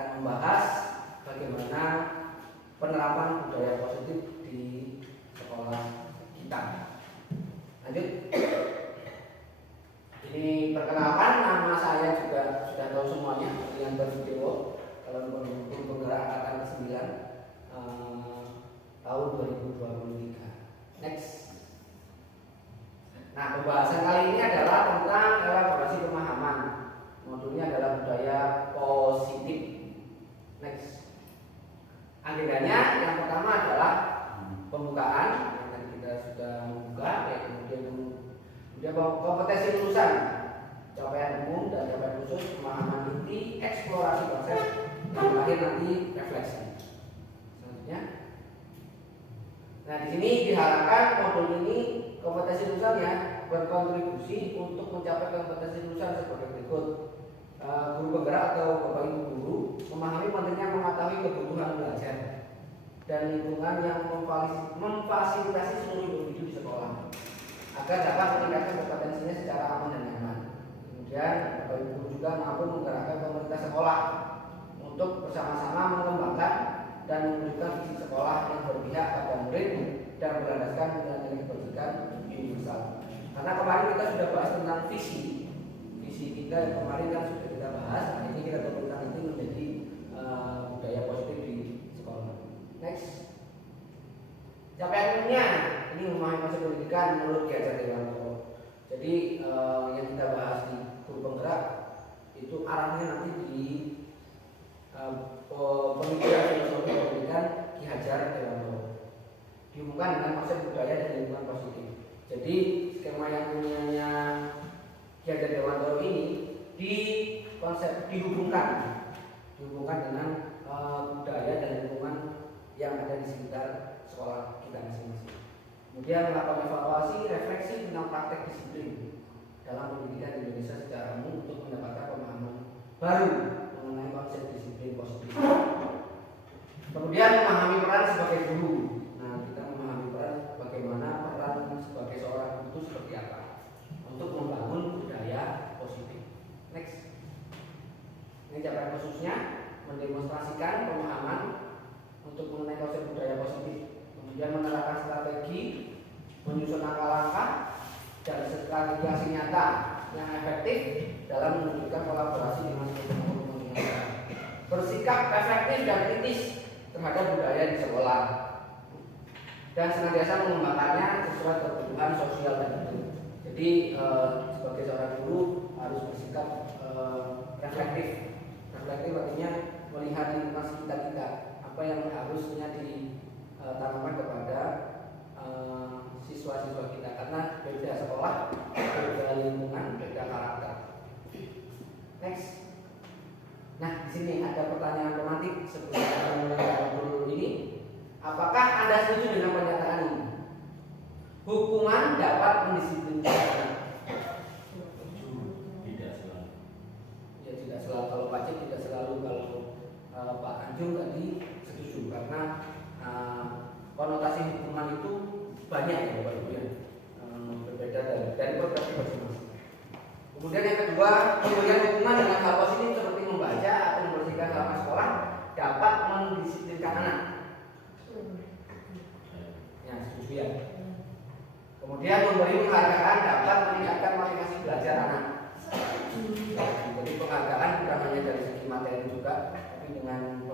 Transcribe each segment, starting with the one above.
akan membahas bagaimana penerapan budaya positif di sekolah kita. Lanjut. Ini perkenalkan, nama saya juga sudah tahu semuanya, dengan bervideo kalau guru penggerak angkatan ke-9 tahun 2023. Next. Nah, pembahasan kali ini adalah tentang elaborasi pemahaman. Modulnya adalah budaya positif. Next. Agendanya yang pertama adalah pembukaan, yang tadi kita sudah membuka, kemudian kompetensi lulusan, capaian umum dan capaian khusus, pemahaman inti, eksplorasi konsep, dan terakhir nanti refleksi. Selanjutnya, nah di sini diharapkan modul ini kompetensi lulusannya berkontribusi untuk mencapai kompetensi lulusan sebagai berikut. Guru penggerak atau bapak ibu guru memahami pentingnya mengetahui kebutuhan belajar dan lingkungan yang memfasilitasi seluruh individu di sekolah agar dapat meningkatkan kompetensinya secara aman dan nyaman. Kemudian bapak ibu guru juga mampu menggerakkan komunitas sekolah untuk bersama-sama mengembangkan dan mewujudkan visi sekolah yang berpihak pada murid dan berlandaskan nilai-nilai kebajikan universal. Karena kemarin kita sudah bahas tentang visi kita yang kemarin kan sudah kita bahas. Nah, ini kita coba nanti menjadi budaya positif di sekolah. Next. Capaian umumnya ini memahami konsep pendidikan menurut Ki Hajar Dewantoro. Jadi yang kita bahas di guru penggerak itu arahnya nanti di pemikiran filosofi pendidikan Ki Hajar Dewantoro. Dihubungkan dengan konsep budaya dan lingkungan positif. Jadi skema yang punyanya Ki Hajar Dewantoro ini dihubungkan dengan budaya dan lingkungan yang ada di sekitar sekolah kita masing-masing. Kemudian melakukan evaluasi, refleksi tentang praktek disiplin dalam pendidikan di Indonesia secara umum untuk mendapatkan pemahaman baru mengenai konsep disiplin positif. Kemudian memahami peran sebagai guru. Nah, kita memahami peran bagaimana peran sebagai seorang guru itu seperti apa untuk membangun budaya positif. Next. Ini capaian khususnya mendemonstrasikan pemahaman untuk mengenai konsep budaya positif, kemudian menerapkan strategi, menyusun langkah-langkah dan strategi aksi nyata yang efektif dalam menunjukkan kolaborasi dengan kepentingan, bersikap efektif dan kritis terhadap budaya di sekolah, dan senantiasa mengembangkannya sesuai kebutuhan sosial dan itu. Jadi sebagai seorang guru harus bersikap reflektif. Reflektif artinya melihat lingkungan sekitar kita, apa yang harusnya ditanamkan kepada siswa-siswa kita, karena beda sekolah, beda lingkungan, beda karakter. Next. Nah, di sini ada pertanyaan romantik sebelum kita mulai modul ini. Apakah Anda setuju dengan pernyataan ini? Hukuman dapat mendisiplinkan. Tidak selalu. Ya, tidak selalu. Kalau Pak Cik tidak selalu. Kalau Pak Anjung tadi setuju karena konotasi hukuman itu banyak ya Bapak Ibu ya, berbeda dari perspektif masing-masing. Kemudian yang kedua, pemberian hukuman dengan hal positif seperti membaca atau membersihkan halaman sekolah dapat mendisiplinkan anak. Ya, setuju ya. Kemudian memberi penghargaan dapat meningkatkan motivasi belajar anak. Jadi penghargaan bukan hanya dari segi materi juga, tapi dengan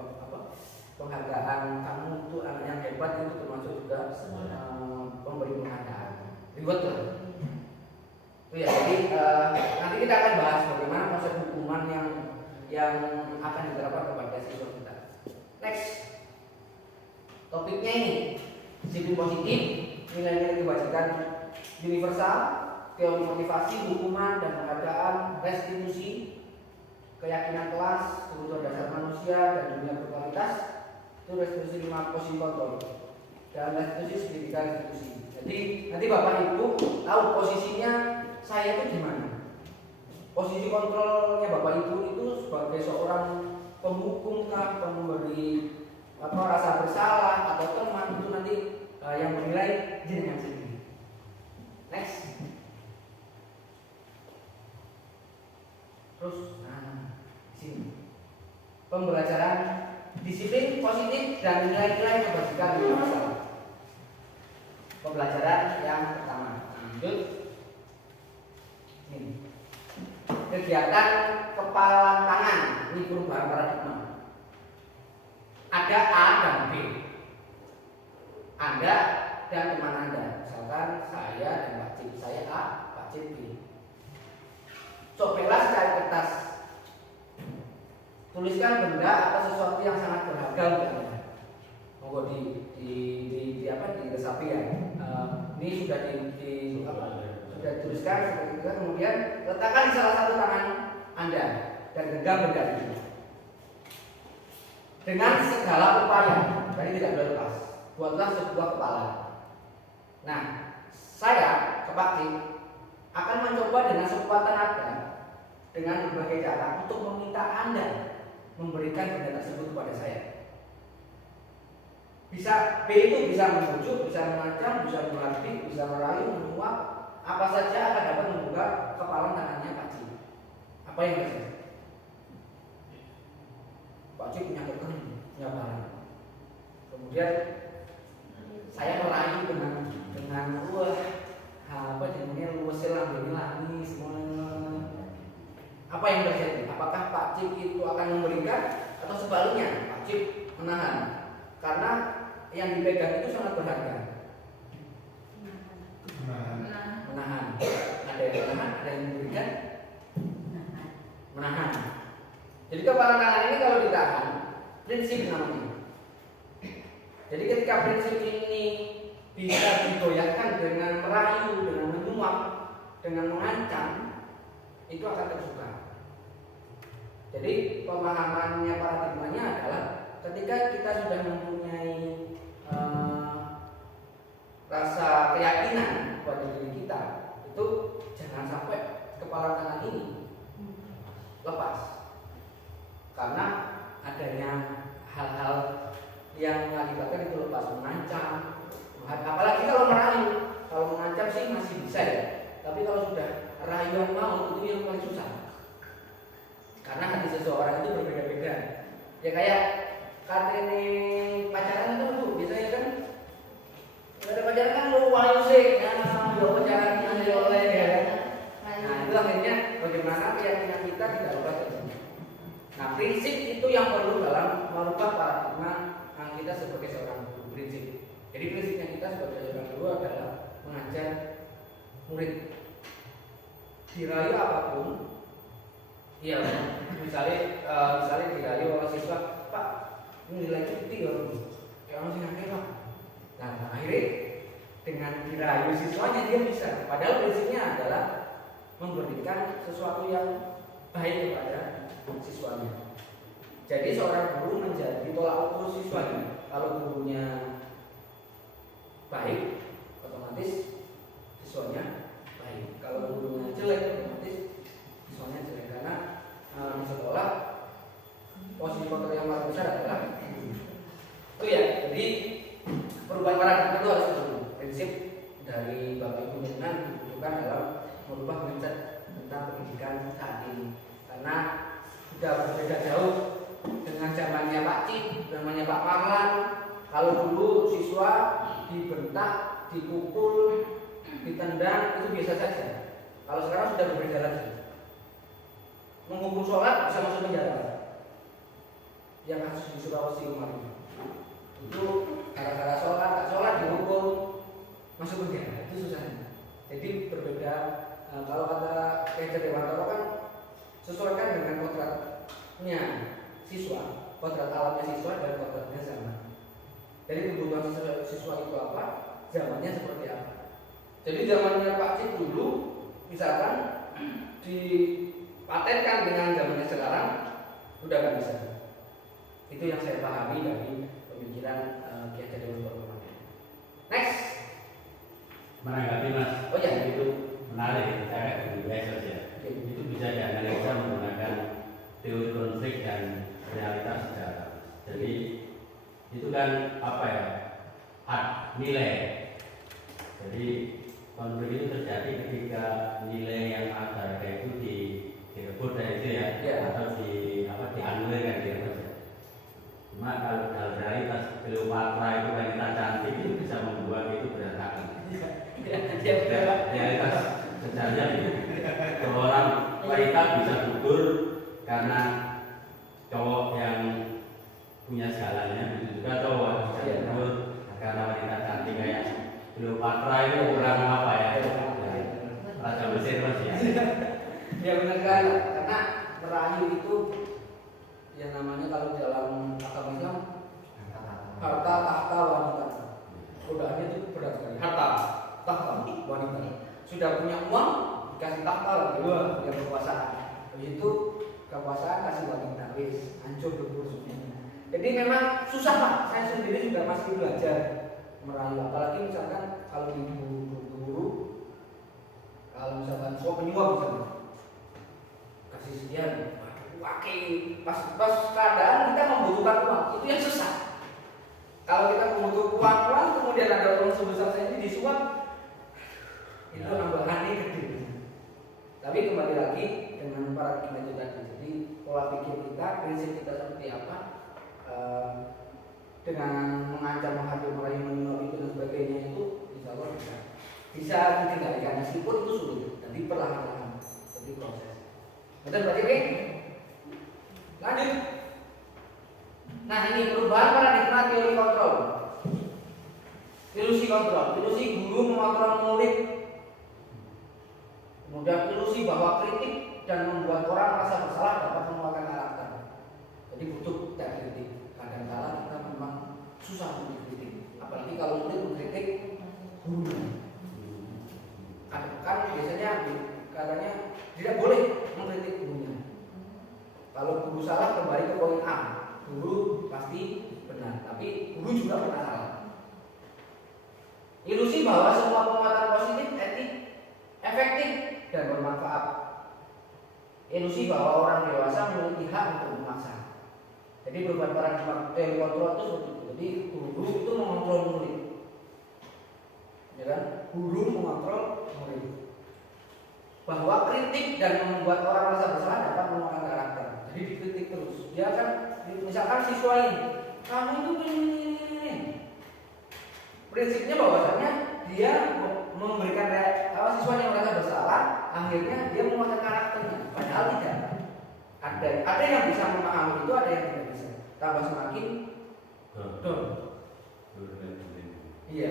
penghargaan kamu itu anak yang hebat itu termasuk juga memberi penghargaan. Reward lah. Oh ya, jadi nanti kita akan bahas bagaimana konsep hukuman yang akan diterapkan kepada siswa kita. Next. Topiknya ini disiplin positif, nilai-nilai kebajikan universal, teori motivasi, hukuman dan penghargaan, restitusi, keyakinan kelas, kebutuhan dasar manusia dan dunia berkualitas, itu restitusi 5 posisi kontrol, dan restitusi segitiga restitusi. Jadi nanti Bapak Ibu tahu posisinya saya itu di mana. Posisi kontrolnya Bapak Ibu itu sebagai seorang penghukum kah, pemberi rasa bersalah atau teman, itu nanti yang menilai jenengan sendiri. Next. Terus, sini. pembelajaran disiplin positif dan nilai-nilai kebajikan universal. Pembelajaran yang pertama, lanjut. Ini. Kegiatan kepalan tangan, ini perubahan paradigma. Ada A dan B. Anda dan teman Anda, misalkan saya dan Pak Cip, saya A, Pak Cip B. Cobalah secari kertas, tuliskan benda atau sesuatu yang sangat berharga untuk Anda. Monggo di resapi ya. Ini sudah sudah tuliskan seperti itu, kemudian letakkan di salah satu tangan Anda dan genggam benda itu. Dengan segala upaya, tadi tidak boleh lepas. Buatlah sebuah kepala. Nah, saya Pak Cip akan mencoba dengan sekuat tenaga dengan berbagai cara untuk meminta Anda memberikan benda tersebut kepada saya. Bisa B itu bisa membujuk, bisa mengancam, bisa menghardik, bisa merayu, menyuap, apa saja akan dapat membuka kepala tangannya Pak Cip. Apa yang terjadi? Pak Cip punya kekeh, punya barang. Kemudian saya merayu dengan wah apa namanya luwes lambene lagi semua. Apa yang terjadi? Apakah Pak Cip itu akan memberikan atau sebaliknya Pak Cip menahan? Karena yang dipegang itu sangat berharga. Menahan. Ada yang menahan, ada yang memberikan. Menahan. Jadi kepala tangan ini kalau ditahan, prinsip namanya. Jadi ketika prinsip ini bisa digoyahkan dengan merayu, dengan menyuap, dengan mengancam, itu akan tersuka. Jadi pemahamannya paradigmanya adalah ketika kita sudah mempunyai rasa keyakinan pada diri kita, itu jangan sampai kepala tangan ini lepas. Karena adanya hal-hal yang mengakibatkan itu lepas, mengancam, apalagi kalau merayu. Kalau mengancam sih masih bisa ya, tapi kalau sudah rayuan maut itu yang paling susah. Karena hati seseorang itu berbeda-beda. Ya kayak katanya pacaran itu biasanya kan ada pacaran kan lu wayu sih, dua pacaran yang oleh ya. Nah itu akhirnya bagaimana keyakinan kita tidak lepas dari. Nah prinsip itu yang perlu dalam merubah paradigma kita sebagai seorang guru, prinsip. Jadi prinsipnya kita sebagai seorang guru adalah mengajar murid. Dirayu apapun, iya, misalnya dirayu oleh siswa, Pak, nilai itu tinggi, kayak orang sih ngakeh Pak. Nah akhirnya dengan dirayu siswanya dia bisa. Padahal prinsipnya adalah memberikan sesuatu yang baik kepada siswanya. Jadi seorang guru menjadi tolak ukur siswanya. Kalau gurunya baik, otomatis siswanya baik. Kalau gurunya jelek, otomatis siswanya jelek. Karena di sekolah posisi faktor yang paling besar adalah itu ya. Jadi perubahan paradigma itu harus dulu. Prinsip dari Bapak Ibu Pimpinan dibutuhkan dalam merubah mindset tentang pendidikan saat ini. Karena sudah berbeda jauh dengan zamannya Pak Cip, zamannya Pak Parlan. Kalau dulu siswa dibentak, dipukul, ditendang itu biasa saja. Kalau sekarang sudah berbeda lagi. Menghukum sholat bisa masuk penjara. Yang kasus di Sulawesi kemarin itu gara-gara sholat dihukum masuk penjara, itu susahnya. Jadi berbeda. Kalau kata Kejar Dewantara kan sesuaikan dengan kodratnya siswa, kodrat alamnya siswa dan kodratnya zaman. Jadi kebutuhan siswa itu apa, zamannya seperti apa. Jadi zamannya Pak Cip dulu, misalkan dipatenkan dengan zamannya sekarang, udah nggak bisa. Itu yang saya pahami dari pemikiran Kejar Dewantara. Next. Menanggapi Mas, oh ya itu menarik, saya di Mesos ya. Itu bisa dianalisa menggunakan teori konflik dan realitas sejarah. Jadi itu kan apa ya, hak nilai. Jadi konflik itu terjadi ketika nilai yang ada itu direbut dari itu ya, atau dianulir kan, punya segalanya, begitu juga cowok bisa tidur karena wanita cantik kayak Cleopatra itu kurang apa ya? Raja Mesir Mas ya. Ya benar kan, karena merayu itu yang namanya kalau dalam agama Islam harta tahta wanita. Godaannya itu berat sekali. Harta tahta wanita. Sudah punya uang dikasih tahta lagi, wah punya kekuasaan. Habis itu kekuasaan kasih wanita, wis hancur lebur semuanya. Jadi memang susah Pak. Saya sendiri juga masih belajar merayu. Apalagi misalkan kalau di guru, kalau misalkan suap penyuap misalnya kasih sekian, wakil pas keadaan kita membutuhkan uang, itu yang susah. Kalau kita membutuhkan uang, kemudian ada uang sebesar saya ini disuap, itu nambahannya gede. Tapi kembali lagi dengan paradigma itu tadi. Jadi pola pikir kita, prinsip kita seperti apa, dengan mengancam, menghadir, merayu, menyuap itu dan sebagainya itu insya Allah bisa dikendalikan meskipun itu sulit. Nanti perlahan-lahan, jadi proses. Betul berarti Pak? Lanjut. Nah ini perubahan paradigma teori kontrol. Ilusi kontrol. Ilusi guru mengontrol murid. Kemudian ilusi bahwa kritik dan membuat orang merasa bersalah dapat mengeluarkan karakter. Jadi butuh tidak kritik. Kadang-kala kita memang susah untuk dikritik. Apalagi kalau murid mengkritik guru. Kan biasanya katanya tidak boleh mengkritik gurunya. Kalau guru salah kembali ke poin A, guru pasti benar, tapi guru juga pernah salah. Ilusi bahwa semua penguatan positif, etik, efektif dan bermanfaat. Ilusi bahwa orang dewasa memiliki hak untuk memaksa. Jadi perubahan paradigma teori kontrol itu seperti itu. Jadi guru itu mengontrol murid, ya kan? Guru mengontrol murid. Bahwa kritik dan membuat orang merasa bersalah dapat mengeluarkan karakter. Jadi dikritik terus. Dia kan misalkan siswa ini, kamu itu ini. Prinsipnya bahwasanya dia memberikan siswanya merasa bersalah, akhirnya dia mengeluarkan karakternya. Padahal tidak. Ada yang bisa memahami itu, ada yang tidak bisa. Tambah semakin down. Iya.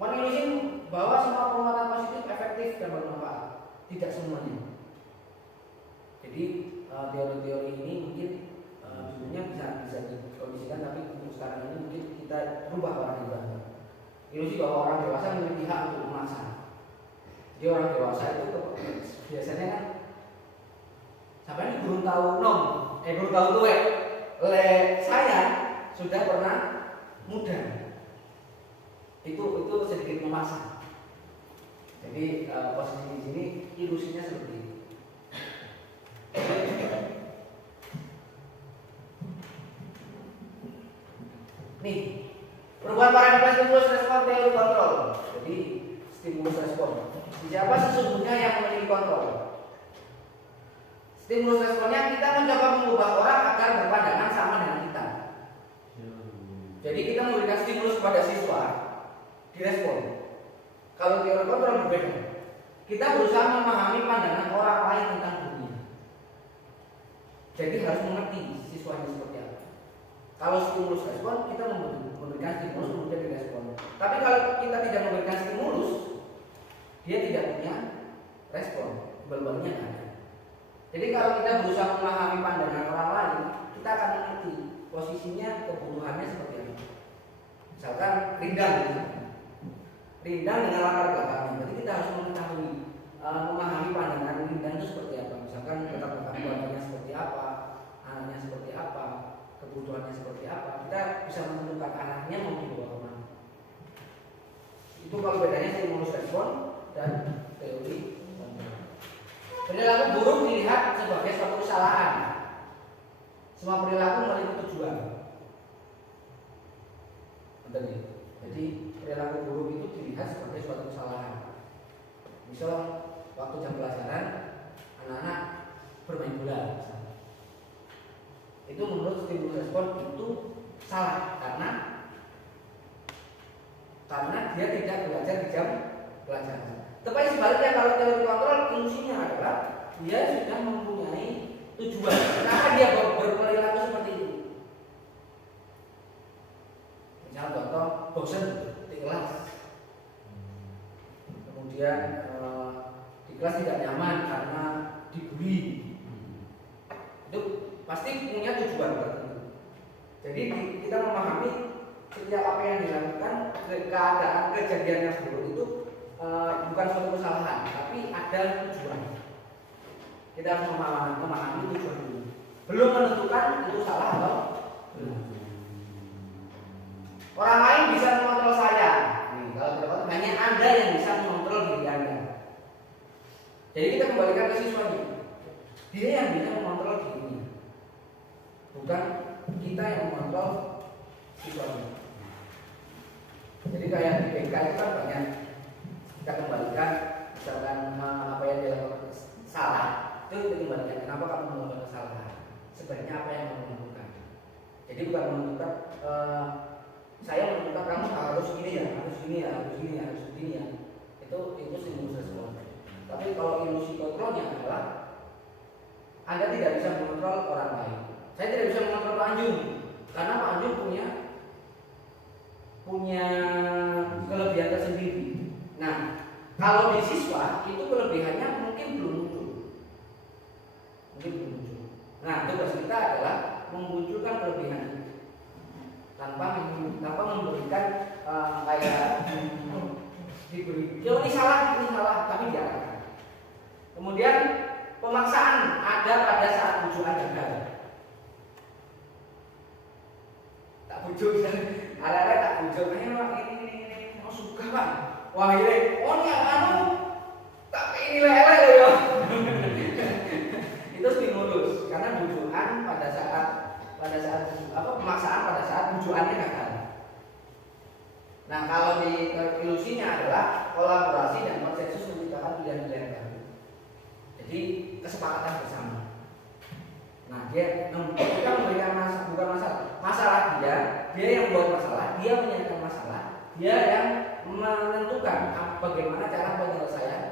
Mengilusin bahwa semua penguatan positif efektif dan bermanfaat. Tidak semuanya. Jadi teori-teori ini mungkin sebenarnya bisa dikondisikan, tapi untuk sekarang ini mungkin kita rubah paradigma. Ilusi bahwa orang dewasa memiliki hak untuk memaksa. Jadi orang dewasa itu biasanya kan sampai ini belum tahu belum tahu tuh saya sudah pernah muda. Itu sedikit memaksa. Jadi posisi di sini ilusinya seperti ini. Nih, perubahan paradigma stimulus respon teori kontrol. Jadi stimulus respon. Siapa sesungguhnya yang memiliki kontrol? Stimulus responnya kita mencoba mengubah orang agar berpandangan sama dengan kita. Jadi kita memberikan stimulus kepada siswa, direspon. Kalau teori kontrol berbeda. Kita berusaha memahami pandangan orang lain tentang dunia. Jadi harus mengerti siswanya seperti apa. Kalau stimulus respon, kita memberikan stimulus kemudian direspon. Tapi kalau kita tidak memberikan stimulus, dia tidak punya respon, bebannya nggak ada. Jadi kalau kita berusaha memahami pandangan orang lain, kita akan mengerti posisinya, kebutuhannya seperti apa. Misalkan Rindang dengan latar belakangnya, berarti kita harus mengetahui, memahami pandangan Rindang itu seperti apa. Misalkan latar belakang keluarganya seperti apa, anaknya seperti apa, kebutuhannya seperti apa. Kita bisa menentukan anaknya mau dibawa kemana. Itu kalau bedanya stimulus respon dan teori. Perilaku buruk dilihat sebagai suatu kesalahan. Semua perilaku memiliki tujuan. Betul ya? Jadi perilaku buruk itu dilihat sebagai suatu kesalahan. Misal waktu jam pelajaran anak-anak bermain bola, misalnya. Itu menurut stimulus respon itu salah karena dia tidak belajar di jam pelajaran. Tetapi sebaliknya kalau teori kontrol, ilusinya adalah dia sudah mempunyai tujuan. Kenapa dia berperilaku seperti itu? bosan di kelas, kemudian di kelas tidak nyaman karena dibully, itu pasti punya tujuan tertentu. Jadi kita memahami setiap apa yang dilakukan, keadaan kejadian yang buruk itu bukan suatu kesalahan, tapi ada tujuan. Kita harus memahami tujuan dulu. Belum menentukan itu salah atau benar. Orang lain bisa mengontrol saya. Kalau tidak, hanya Anda yang bisa mengontrol diri Anda. Jadi kita kembalikan ke siswanya. Dia yang bisa mengontrol dirinya, bukan kita yang mengontrol siswanya. Jadi kayak di BK itu kan banyak kita kembalikan, misalkan apa yang dilakukan salah, itu kita kembalikan. Kenapa kamu melakukan kesalahan? Sebenarnya apa yang kamu lakukan? Jadi bukan menentukan saya menentukan kamu harus gini ya, harus gini ya, harus gini ya, harus gini ya. Itu stimulus respon. Tapi kalau ilusi kontrolnya adalah Anda tidak bisa mengontrol orang lain. Saya tidak bisa mengontrol Pak Anjung karena Pak Anjung punya kelebihan tersendiri. Nah, kalau di siswa itu kelebihannya mungkin belum muncul. Nah, tugas kita adalah memunculkan kelebihan tanpa memberikan kayak diberi, ini salah, tapi diarahkan. Kemudian pemaksaan ada pada saat bujukan gagal. Tak bujuk, ada tak bujuk, ini, mau suka Pak. Wah ini, tak ini lele ya. Itu stimulus, karena bujukan pada saat pemaksaan pada saat bujukannya gagal. Nah kalau di ilusinya adalah kolaborasi dan konsensus menciptakan pilihan-pilihan baru. Jadi kesepakatan bersama. Nah kita memberikan masalah dia yang membuat masalah, dia menyelesaikan masalah, dia yang menentukan bagaimana cara penyelesaian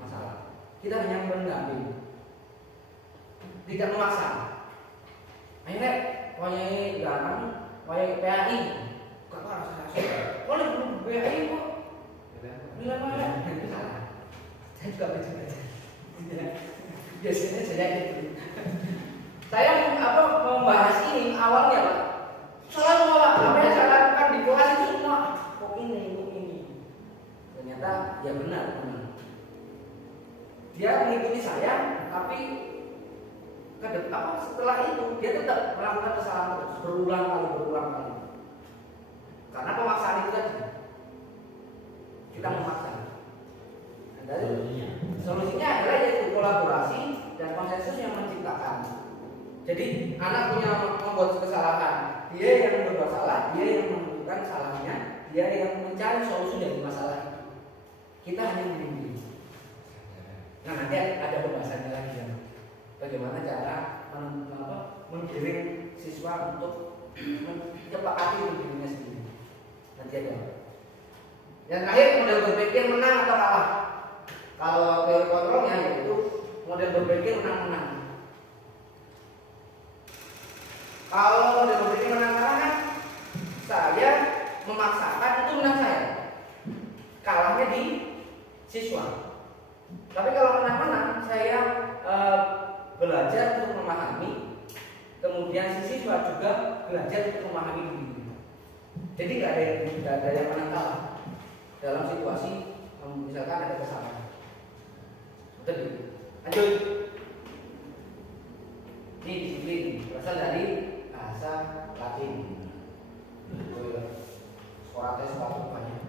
masalah. Kita hanya mendamping, tidak memaksa. Ayo nek, wayai garam, wayai PAI, kakak rasa. Boleh PAI kok. Nilai mana? Itu salah. Saya juga belajar. Biasanya saya gitu. Saya membahas ini awalnya Pak. Salah semua Pak. Apa yang saya lakukan di kelas itu semua. Kok ini. Ternyata ya benar. Dia mengikuti saya, tapi setelah itu dia tetap melakukan kesalahan terus berulang kali. Karena pemaksaan itu tadi kita memaksa. Dan solusinya adalah yaitu kolaborasi dan konsensus yang menciptakan. Jadi anak punya membuat kesalahan, dia yang berbuat salah, dia yang menentukan salahnya, dia yang mencari solusi dari masalah itu. Kita hanya membimbing. Nah nanti ada pembahasannya lagi ya. Bagaimana cara menggiring siswa untuk menyepakati dirinya sendiri. Nanti ada. Yang terakhir model berpikir menang atau kalah. Kalau teori kontrolnya yaitu model berpikir menang-menang. Kalau model berpikir menang-menang kan saya memaksakan itu menang saya. Kalahnya di siswa. Tapi kalau menang-menang saya belajar untuk memahami, kemudian si siswa juga belajar untuk memahami diri. Jadi nggak ada yang menang kalah dalam situasi misalkan ada kesalahan. Betul. Lanjut. Ini disiplin berasal dari bahasa Latin. Sokrates banyak.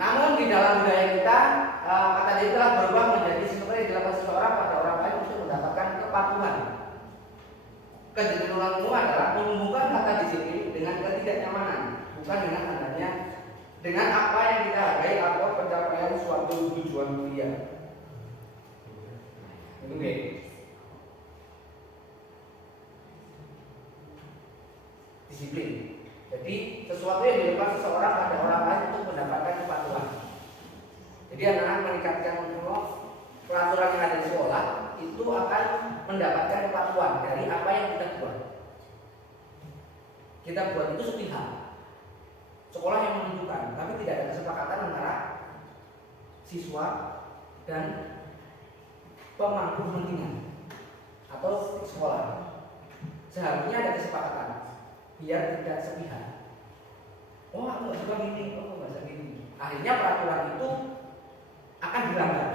Namun di dalam budaya kita kata dia telah berubah menjadi sesuatu yang dilakukan seseorang pada orang lain untuk mendapatkan kepatuhan. Kecenderungan umum adalah menumbuhkan kata disiplin dengan ketidaknyamanan, bukan dengan adanya dengan apa yang kita hargai atau pencapaian suatu tujuan mulia. Oke. Disiplin. Jadi sesuatu yang dilakukan seseorang pada orang lain untuk mendapatkan kepatuhan. Jadi anak-anak meningkatkan peraturan yang ada di sekolah itu akan mendapatkan kepatuhan dari apa yang kita buat. Kita buat itu sepihak. sekolah yang menentukan, tapi tidak ada kesepakatan antara siswa dan pemangku kepentingan atau sekolah. Seharusnya ada kesepakatan biar tidak sepihak. Oh, aku nggak suka gini, oh, aku nggak suka gini. Akhirnya peraturan itu akan dilanggar.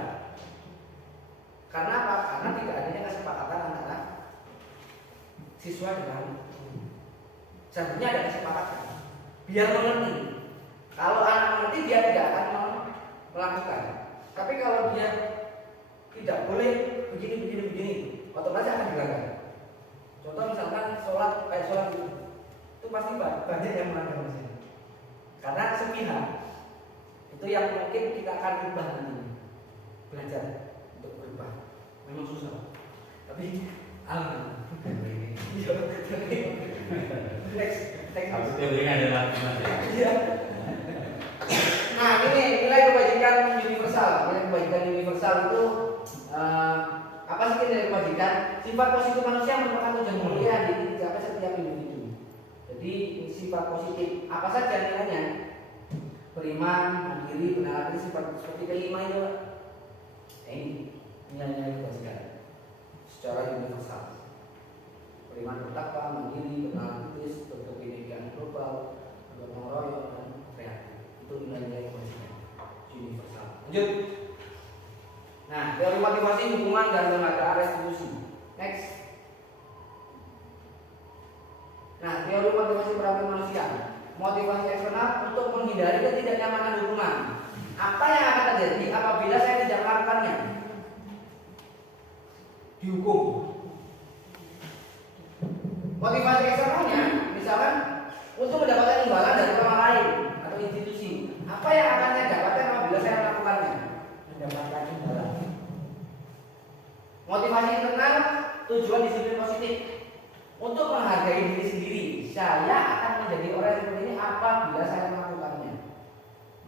Karena apa? Karena tidak adanya kesepakatan antara siswa dengan guru. Seharusnya ada kesepakatan biar mengerti. Kalau anak mengerti, dia tidak akan melakukan. Tapi kalau dia tidak boleh begini, otomatis akan dilanggar. Contoh misalkan sholat itu pasti banyak yang melanggar misalnya. Karena sepihak itu yang mungkin kita akan ubah nanti, belajar untuk berubah. Memang susah, tapi next. Harus teorinya adalah Iya. Nah, ini nilai kebajikan universal. Nilai kebajikan universal itu apa sih nilai kebajikan? Sifat positif manusia merupakan tujuan mulia yang dicapai setiap individu. Jadi sifat positif apa saja nilainya? Beriman, mandiri, benar hati, sifat seperti kelima itu. Ini nilai-nilai kebajikan secara universal. Beriman, bertakwa, mandiri, benar hati, berkebinekaan global, bergotong royong dan kreatif. Itu nilai-nilai kebajikan universal. Lanjut. Nah, teori motivasi, hukuman dan lembaga restitusi. Next. Nah, teori motivasi perilaku manusia. Motivasi eksternal untuk menghindari ketidaknyamanan hubungan. Apa yang akan terjadi apabila saya tidak melakukannya? Dihukum. Motivasi eksternalnya, misalkan untuk mendapatkan imbalan dari orang lain atau institusi. Apa yang akan saya dapatkan apabila saya melakukannya? Mendapatkan imbalan. Motivasi internal, tujuan disiplin positif untuk menghargai diri sendiri. Saya akan menjadi orang yang seperti ini apabila saya melakukannya.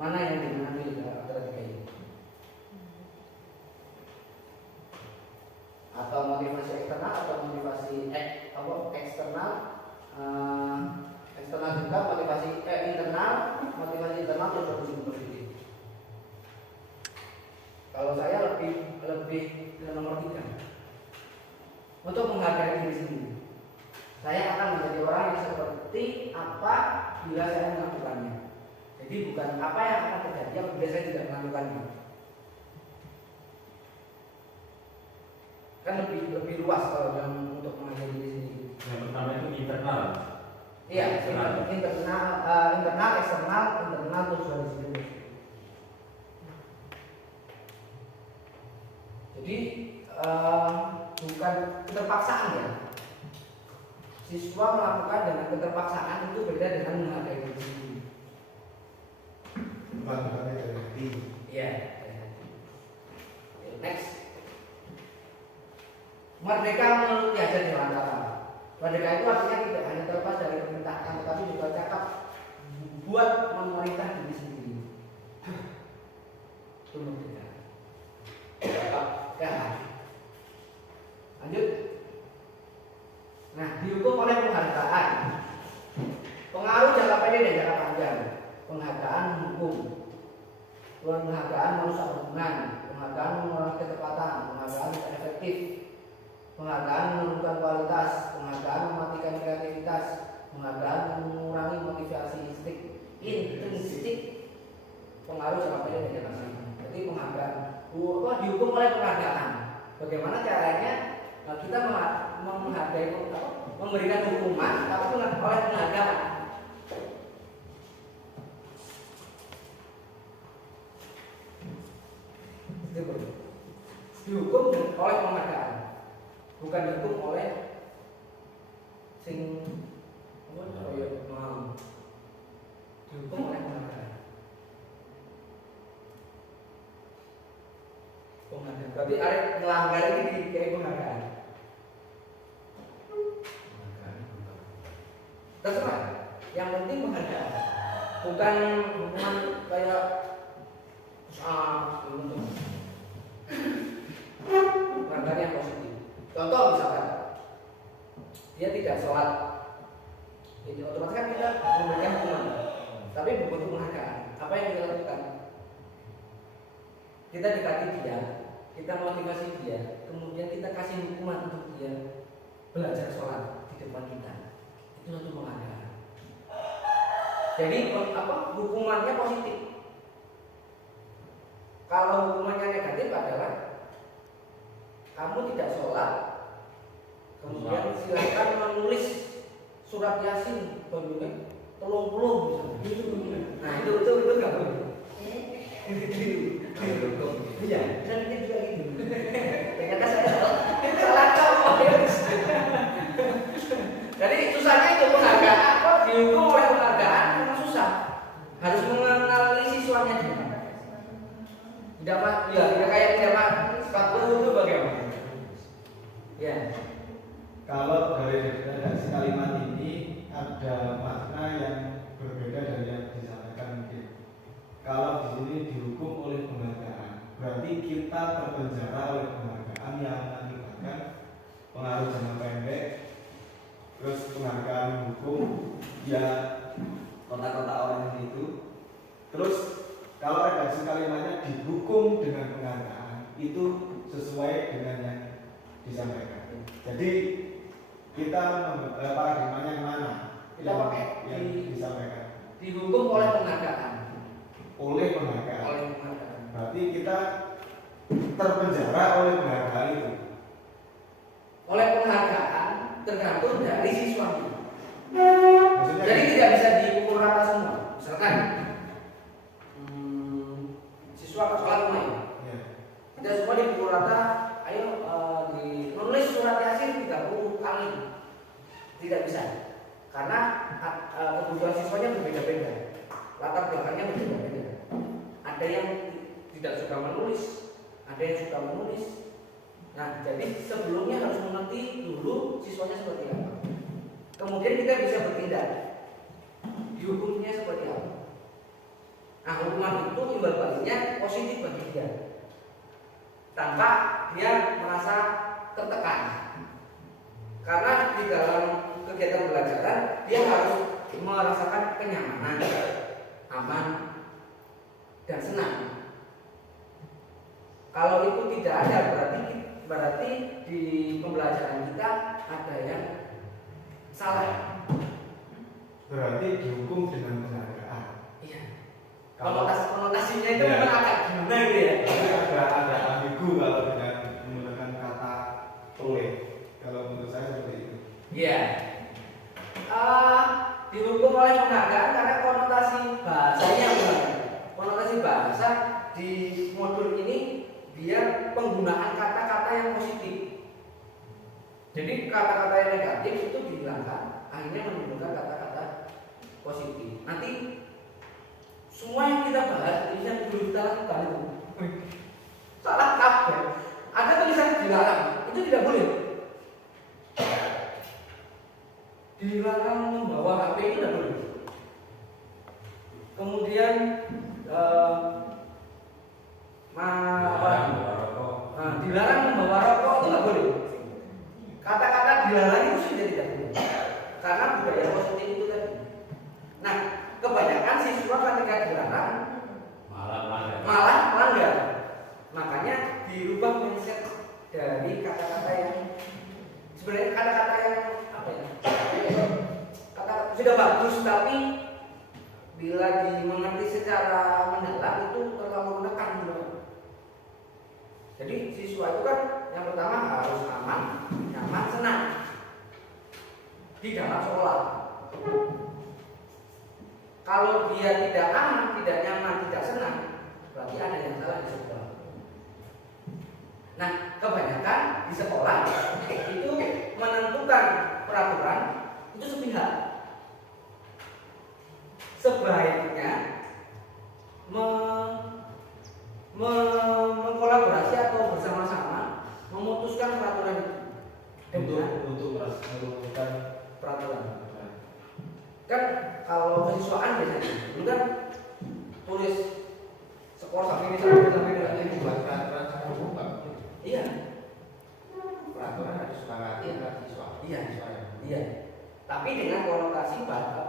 Mana yang diambil antara tiga ini? Atau motivasi eksternal atau motivasi eksternal? Eksternal juga motivasi internal tujuan disiplin positif. Kalau saya lebih ke nomor 3, untuk menghargai diri sendiri. Saya akan menjadi orang yang seperti apa bila saya melakukannya. Jadi bukan apa yang akan terjadi apabila saya tidak melakukannya. Kan lebih luas kalau dalam untuk menghargai diri sendiri. yang pertama itu internal. Iya, internal, eksternal tujuan disiplin. Jadi bukan keterpaksaan ya. Siswa melakukan dengan keterpaksaan itu beda dengan menghargai diri sendiri. Melakukannya dari hati. Iya. Next. Merdeka menurut Ki Hajar Dewantara. Merdeka itu artinya tidak hanya terlepas dari pemerintahan, tetapi juga cakap buat memerintah diri sendiri. Itu merdeka. Lanjut. Nah, dihukum oleh penghargaan. Pengaruh jangka pendek dan jangka panjang. Penghargaan hukum, penghargaan merusak hubungan, penghargaan mengurangi ketepatan, penghargaan tidak efektif, penghargaan menurunkan kualitas, penghargaan mematikan kreativitas, penghargaan mengurangi motivasi intrinsik, pengaruh jangka pendek dan jangka panjang. Jadi penghargaan dihukum oleh penghargaan. Bagaimana caranya kita menghargai, memberikan hukuman tapi oleh penghargaan. Dihukum oleh penghargaan, bukan dihukum oleh dihukum oleh penghargaan. Berarti ada melanggar ini kayak penghargaan. Terserah. Yang penting penghargaan, bukan hukuman kayak penghargaan yang positif. Contoh misalkan dia tidak sholat, jadi otomatis kan kita memberikan hukuman. tapi berbentuk penghargaan. Apa yang kita lakukan? Kita dekati dia, kita motivasi dia, kemudian kita kasih hukuman untuk dia belajar sholat di depan kita. Itu satu penghargaan. Jadi hukumannya positif. Kalau hukumannya negatif adalah kamu tidak sholat, kemudian silakan menulis surat Yasin bagaimana tolong misalnya. Nah itu nggak boleh. Iya, dan ini juga gitu. Ternyata saya salah tahu. Jadi susahnya itu penghargaan. Kok dihukum oleh penghargaan memang susah. Harus mengenali siswanya juga. Tidak kayak sepatu itu bagaimana? Ya. Kalau dari redaksi kalimat ini ada makna yang berbeda dari yang disampaikan mungkin. Kalau di sini dihukum oleh penghargaan, berarti kita terpenjara oleh penghargaan yang mengakibatkan pengaruh jangka pendek, terus penghargaan hukum ya kota-kota orang itu. Terus kalau redaksi kalimatnya dihukum dengan penghargaan, itu sesuai dengan yang disampaikan. Jadi kita paradigmanya yang mana? Kita pakai yang disampaikan. Dihukum oleh penghargaan. Oleh penghargaan. Berarti kita terpenjara oleh penghargaan itu. Oleh penghargaan tergantung dari siswanya. Maksudnya Jadi tidak bisa dipukul rata semua. Misalkan siswa sekolah rumah ya. tidak semua dipukul rata. Ayo menulis surat Yasin 30 kali. Tidak bisa. Karena kebutuhan siswanya berbeda-beda. Latar belakangnya berbeda-beda. Ada yang tidak suka menulis, ada yang suka menulis. Nah, jadi sebelumnya harus mengerti dulu siswanya seperti apa. Kemudian kita bisa bertindak. Dihukumnya seperti apa. Nah, hukuman itu imbal baliknya positif bagi dia, tanpa dia merasa tertekan. Karena di dalam kegiatan belajaran dia harus merasakan kenyamanan, aman, dan senang. Kalau itu tidak ada, berarti di pembelajaran kita ada yang salah. Berarti dihukum dengan penghargaan. Iya. Konotasinya itu memang agak gimana gitu ya. Ada ambigu kalau dengan menggunakan kata oleh. Kalau menurut saya seperti itu. Iya. Dihukum oleh penghargaan karena konotasi bahasanya benar. Konotasi bahasa di modul ini dia penggunaan kata-kata yang positif. Jadi kata-kata yang negatif itu dihilangkan, akhirnya menimbulkan kata-kata positif. Nanti semua yang kita bahas ini yang perlu kita lakukan itu salah kabeh. Ada tulisan dilarang, itu tidak boleh. Dilarang membawa HP itu tidak boleh. Kemudian dilarang membawa rokok itu tidak boleh. Kata-kata dilarang itu sudah tidak boleh. Karena budaya positif itu tadi. Nah, kebanyakan siswa ketika dilarang malah melanggar. Makanya dirubah mindset dari kata-kata yang sebenarnya kata-kata yang apa ya? Kata sudah bagus tapi bila dimengerti secara mendalam itu terlalu menekan juga. Jadi siswa itu kan yang pertama harus aman, nyaman, senang di dalam sekolah. Kalau dia tidak aman, tidak nyaman, tidak senang, berarti ada yang salah di sekolah. Nah, kebanyakan di sekolah itu menentukan peraturan itu sepihak. Sebaiknya mengkolaborasi atau bersama-sama memutuskan peraturan itu untuk merumuskan peraturan. Kan kalau kesiswaan biasanya itu kan tulis skor sampai ini buat peraturan sama bukan. Iya. Peraturan harus disepakati antar siswa. Iya. Tapi dengan konotasi bahasa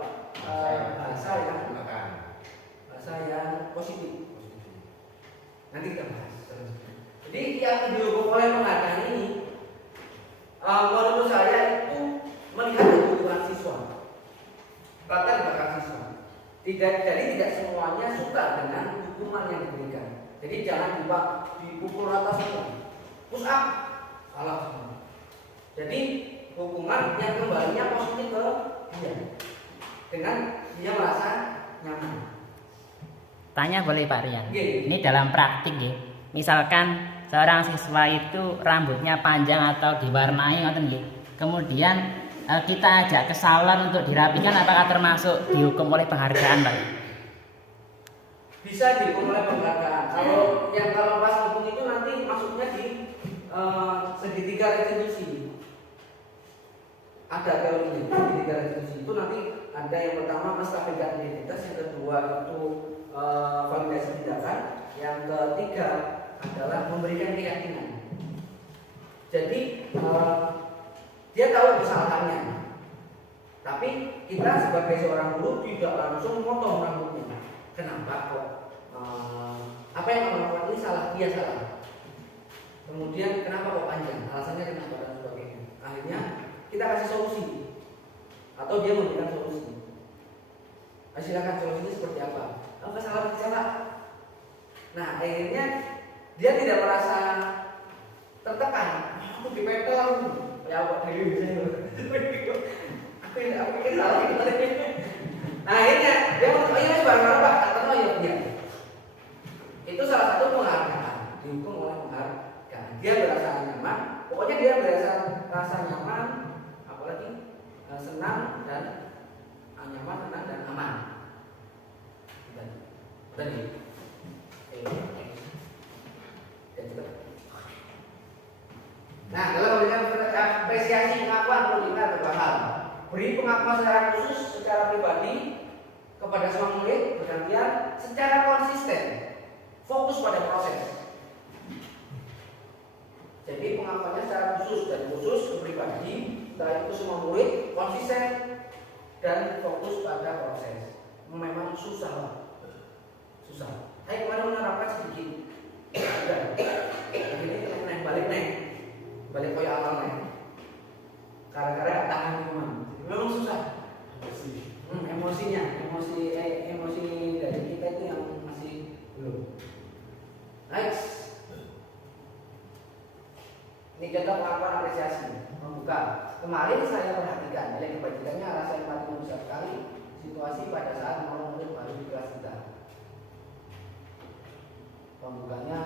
yang Gunakan. yang dihukum oleh penghargaan ini, menurut saya itu melihat kebutuhan siswa, latar belakang siswa. Jadi tidak semuanya suka dengan hukuman yang diberikan. Jadi jangan dipukul rata semua. Push up salah semua. Jadi hukuman yang kembalinya positif ke dia, dengan dia merasa nyaman. Tanya boleh Pak Rian? Gini. Ini dalam praktik ya. Misalkan seorang siswa itu rambutnya panjang atau diwarnai ngoten nggih. Kemudian kita ajak ke salon untuk dirapikan, apakah termasuk dihukum oleh penghargaan, Pak? Bisa dihukum oleh penghargaan. Kalau pas hukum itu nanti masuknya di segitiga restitusi. Ada teorinya segitiga restitusi itu nanti ada yang pertama menstabilkan identitas, yang kedua itu validasi tindakan, yang ketiga adalah memberikan keyakinan. Jadi dia tahu kesalahannya, tapi kita sebagai seorang guru tidak langsung memotong rambutnya. Kenapa kok? Apa yang kamu lakukan ini salah? Dia salah. Kemudian kenapa kok panjang? Alasannya kenapa dan sebagainya. Akhirnya kita kasih solusi, atau dia memberikan solusi. Silakan solusinya seperti apa? Kesalahan salah. Nah akhirnya dia tidak merasa tertekan. Aku dipetol, ya apa diri saya. Aku pikir salah gitu. Nah akhirnya dia ngomong, oh iya barang Pak, kata iya. Itu salah satu penghargaan, dihukum oleh penghargaan. Dia berasa nyaman, pokoknya dia berasa nyaman, apalagi senang dan nyaman, tenang dan aman. Benar. Nah, kalau memberikan apresiasi pengakuan perlu diingat beberapa hal. Beri pengakuan secara khusus, secara pribadi kepada semua murid bergantian secara konsisten, fokus pada proses. Jadi pengakuannya secara khusus dan khusus pribadi, setelah itu semua murid konsisten dan fokus pada proses. Memang susah. Saya kemarin menerapkan sedikit. Ini balik koyo awal nih. Gara-gara tahan hukuman. Memang susah. Emosi dari kita itu yang masih belum. Next. Ini contoh pengakuan apresiasi membuka. Kemarin saya perhatikan nilai kebajikannya rasa empati besar sekali situasi pada saat murid baru di kelas kita. Pembukanya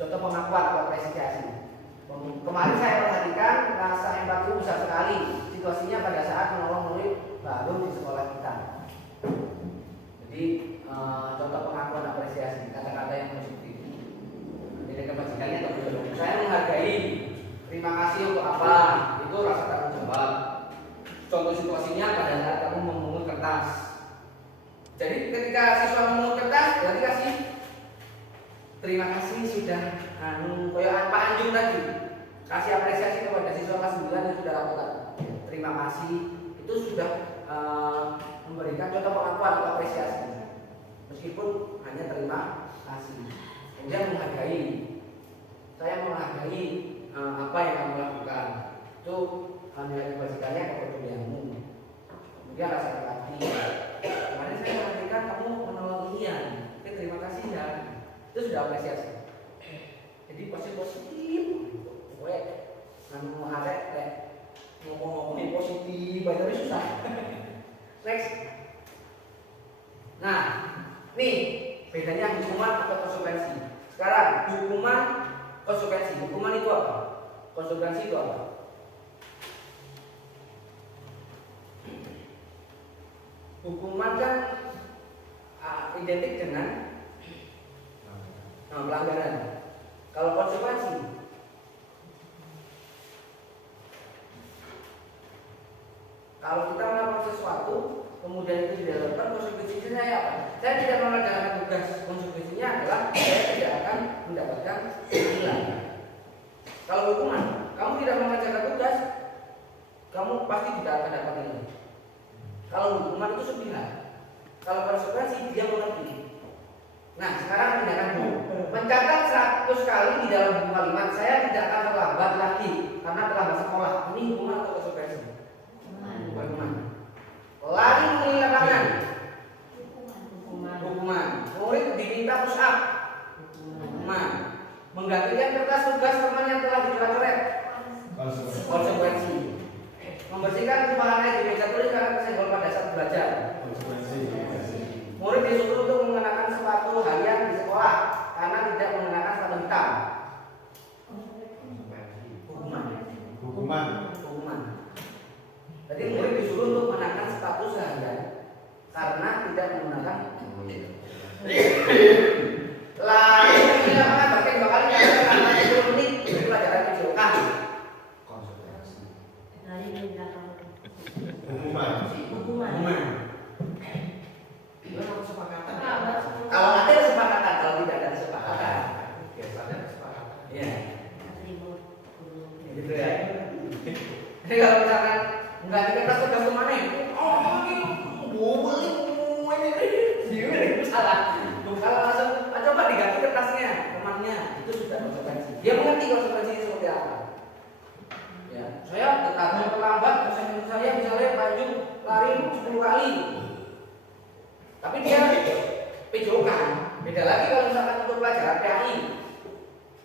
contoh pengakuan atau apresiasi. Kemarin saya perhatikan rasa empati besar sekali situasinya pada saat menolong murid baru di sekolah kita. Jadi contoh pengakuan apresiasi, kata-kata yang positif. Nilai kebajikannya atau belum? Saya menghargai. Terima kasih untuk apa? Itu rasa tanggung jawab. Contoh situasinya pada saat kamu memungut kertas. Jadi ketika siswa memungut kertas, berarti kasih terima kasih sudah kayak Pak Anjung tadi. Kasih apresiasi kepada siswa kelas 9 yang sudah lakukan. Terima kasih. Itu sudah memberikan contoh pengakuan atau apresiasi. Meskipun hanya terima kasih. Dia menghargai. Saya menghargai apa yang kamu lakukan. Itu nilai kebajikannya kepedulianmu. Kemudian rasa empati. Kemarin saya perhatikan kamu menolong Ian. Oke, terima kasih ya. Itu sudah apresiasi. Jadi positif. Gue nanu arek ngomong-ngomongin positif, tapi susah. Next. Nah, nih bedanya hukuman atau konsekuensi. Sekarang hukuman, konsekuensi. Hukuman itu apa? Konsekuensi itu apa? Hukuman kan identik dengan pelanggaran. Kalau konsekuensi, kalau kita melakukan sesuatu kemudian itu tidak dilakukan, konsekuensinya saya apa? Saya tidak mengerjakan tugas. Konsekuensinya adalah saya tidak akan mendapatkan nilai. Kalau hukuman, kamu tidak mengerjakan tugas, kamu pasti tidak akan dapat nilai. Kalau hukuman itu sepihak. Kalau konsekuensi dia mengerti. Nah, sekarang tindakan Bu. Mencatat 100 kali di dalam buku kalimat, saya tidak akan terlambat lagi karena telah bersekolah. Ini hukuman atau konsekuensi? Hukuman. Lari mengelilingi lapangan. Hukuman. Murid diminta push up. Hukuman. Menggantikan kertas tugas teman yang telah dicoret-coret. Konsekuensi. Membersihkan tumpahan air di meja tulis karena kesenggol pada saat belajar. Murid disuruh untuk mengenakan sepatu harian di sekolah karena tidak mengenakan sepatu hitam. Hukuman. Jadi murid disuruh untuk mengenakan sepatu seharian karena tidak menggunakan. Lalu dilakukan bahkan 2 kali karena 10 menit itu pelajaran kecilkan. Hukuman. Gimana kesepakatan? Kalau ada kesepakatan, kalau tidak ada kesepakatan, Biasanya kesepakatan. ya. Gitu ya. Jadi kalau misalkan nggak dikasih tugas kemana? Ini salah. Kalau langsung coba diganti kertasnya, temannya itu sudah konsekuensi. Dia mengerti konsekuensinya seperti apa. Ya, saya tetap terlambat, saya misalnya maju lari 10 kali. Tapi dia pejokan. Beda lagi kalau misalkan untuk pelajaran PAI.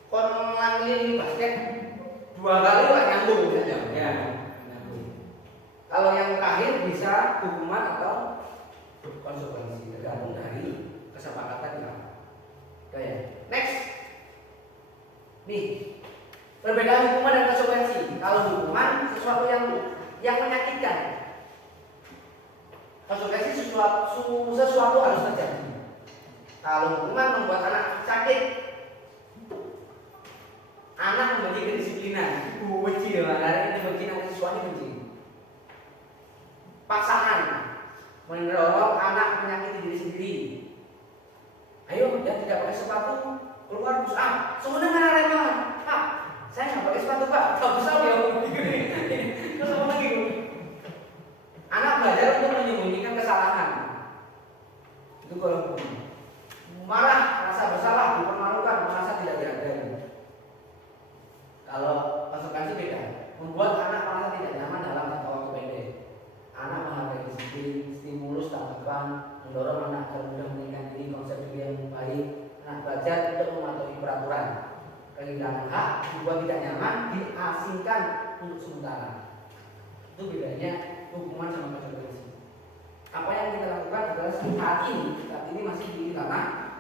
Kon ngeliling basket 2 kali nggak nyambung misalnya. Ya, nyambung. Kalau yang terakhir bisa hukuman atau konsekuensi tergantung dari kesepakatan ya. Oke, next. Nih, perbedaan hukuman dan konsekuensi. Kalau hukuman sesuatu yang menyakitkan. Konsekuensi sesuatu harus terjadi. Kalau hukuman membuat anak sakit, anak membenci kedisiplinan, benci ya, ini benci nanti siswanya benci. Paksaan, mendorong anak menyakiti diri sendiri. Ayo, dia tidak pakai sepatu, keluar push up. Semuanya mana rema? Pak, saya nggak pakai sepatu Pak, nggak bisa ya. Kalau lagi, anak belajar untuk menyembunyikan kesalahan. Itu kalau hukum. Marah, rasa bersalah, dipermalukan, merasa tidak dihargai. Kalau konsekuensi beda, membuat anak merasa tidak nyaman dalam jangka waktu pendek. Anak menghargai disiplin, stimulus tanggapan, mendorong anak agar mudah meningkatkan diri, konsep diri yang baik. Anak belajar untuk mematuhi peraturan. Kehilangan hak, dibuat tidak nyaman, diasingkan untuk sementara. Itu bedanya hukuman sama konsekuensi. Apa yang kita lakukan adalah saat ini masih di ranah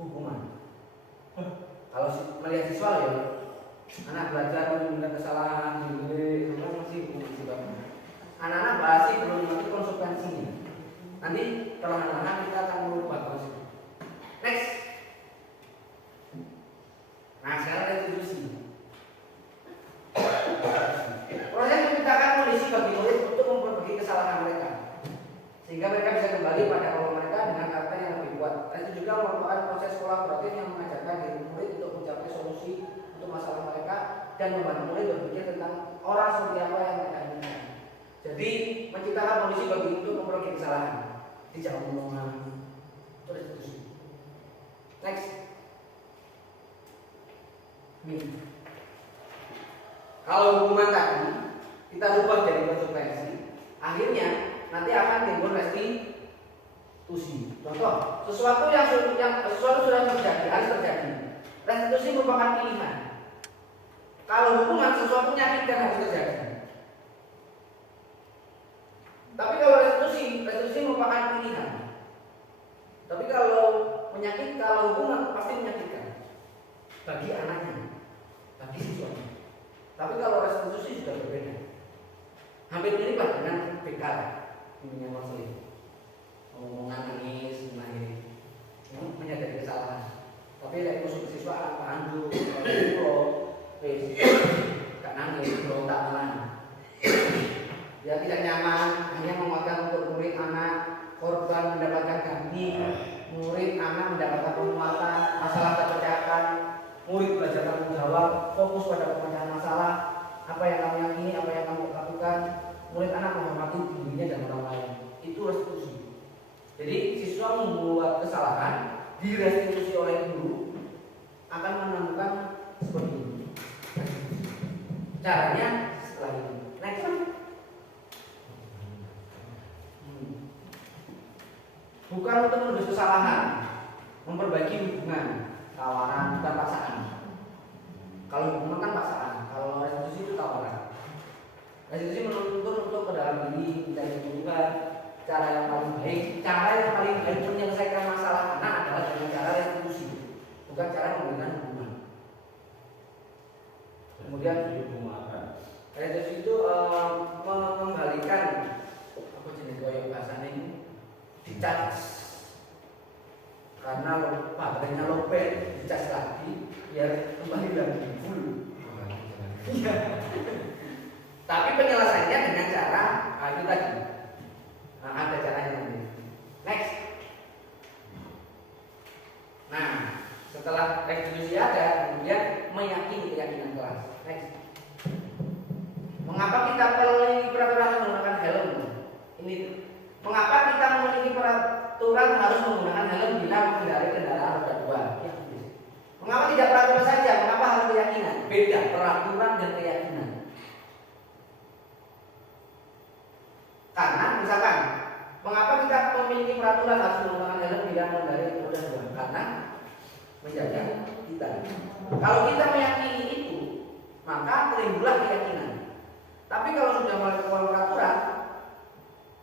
hukuman. Kalau melihat siswa ya, anak belajar menemukan kesalahan, semua masih hukuman sifatnya. Anak-anak masih perlu mengerti konsekuensinya. Nanti perlahan-lahan kita akan merubah konsekuensi. Next. Nah sekarang restitusi. Proses menciptakan kondisi bagi murid untuk memperbaiki kesalahan mereka, sehingga mereka bisa kembali pada awal mereka dengan karakter yang lebih kuat. Dan itu juga merupakan proses kolaboratif yang mengajarkan diri murid untuk mencapai solusi untuk masalah mereka dan membantu murid berpikir tentang orang seperti apa yang mereka inginkan. Jadi menciptakan kondisi bagi untuk memperbaiki kesalahan, tidak omongan, itu restitusi. Next. Kalau hukuman tadi kita rubah jadi konsekuensi, akhirnya nanti akan timbul restitusi. Contoh, sesuatu sudah terjadi, harus terjadi. Restitusi merupakan pilihan. Kalau hukuman sesuatu menyakitkan harus terjadi. Tapi kalau restitusi merupakan pilihan. Tapi kalau hukuman pasti menyakitkan bagi anaknya, bagi siswanya. Tapi kalau restitusi sudah berbeda. Hampir mirip dengan PK, ini maksudnya. Omongan nangis, menyadari kesalahan. Tapi lek musuh siswa pandu, gak nangis, berontak malah. Dia tidak nyaman, hanya menguatkan untuk murid anak, korban mendapatkan ganti, murid anak mendapatkan penguatan, masalah terpecahkan, murid belajar tanggung jawab, fokus pada pemecahan masalah, apa yang kamu yakini, apa yang kamu lakukan, murid anak menghormati dirinya dan orang lain. Itu restitusi. Jadi siswa siswa membuat kesalahan direstitusi oleh guru akan menemukan seperti ini. Caranya setelah ini. Next. Bukan untuk menebus kesalahan, memperbaiki hubungan, tawaran bukan paksaan. Kalau hubungan kan paksaan, kalau restitusi itu tawaran. Restitusi menuntut untuk ke dalam diri, mencari hubungan, cara yang paling baik menyelesaikan masalah anak adalah dengan cara restitusi, bukan cara memberikan hubungan. Kemudian restitusi itu mengembalikan apa jenis gaya bahasanya ini dicas, karena baterainya lopet, dicas lagi biar kembali lagi full. Iya. Tapi penyelesaiannya dengan cara itu tadi. Ada caranya nanti. Next. Nah, setelah restitusi ada, kemudian meyakini keyakinan kelas. Next. Mengapa kita memiliki peraturan menggunakan helm? Ini mengapa kita memiliki peraturan harus menggunakan helm bila mengendarai kendaraan roda 2? Ya, mengapa tidak peraturan saja? Mengapa harus keyakinan? Beda peraturan dan keyakinan. Karena misalkan, mengapa kita memiliki peraturan harus menggunakan helm bila mengendarai roda 2? Karena menjaga kita. Kalau kita meyakini itu, maka timbullah keyakinan. Tapi kalau sudah melakukan peraturan,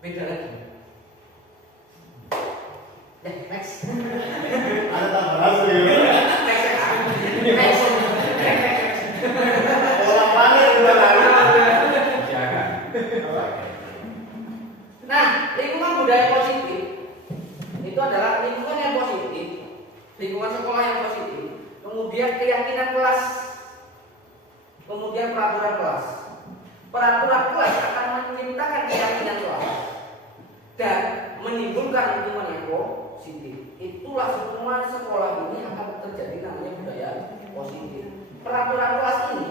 beda lagi. Next. Ada tambahan sih. Next. Orang panik udah lari. Nah, lingkungan budaya positif itu adalah lingkungan yang positif, lingkungan sekolah yang positif, kemudian keyakinan kelas, kemudian peraturan kelas. Peraturan kelas akan menciptakan keyakinan kelas dan menimbulkan lingkungan yang positif. Itulah semua sekolah ini akan terjadi namanya budaya positif. Peraturan kelas ini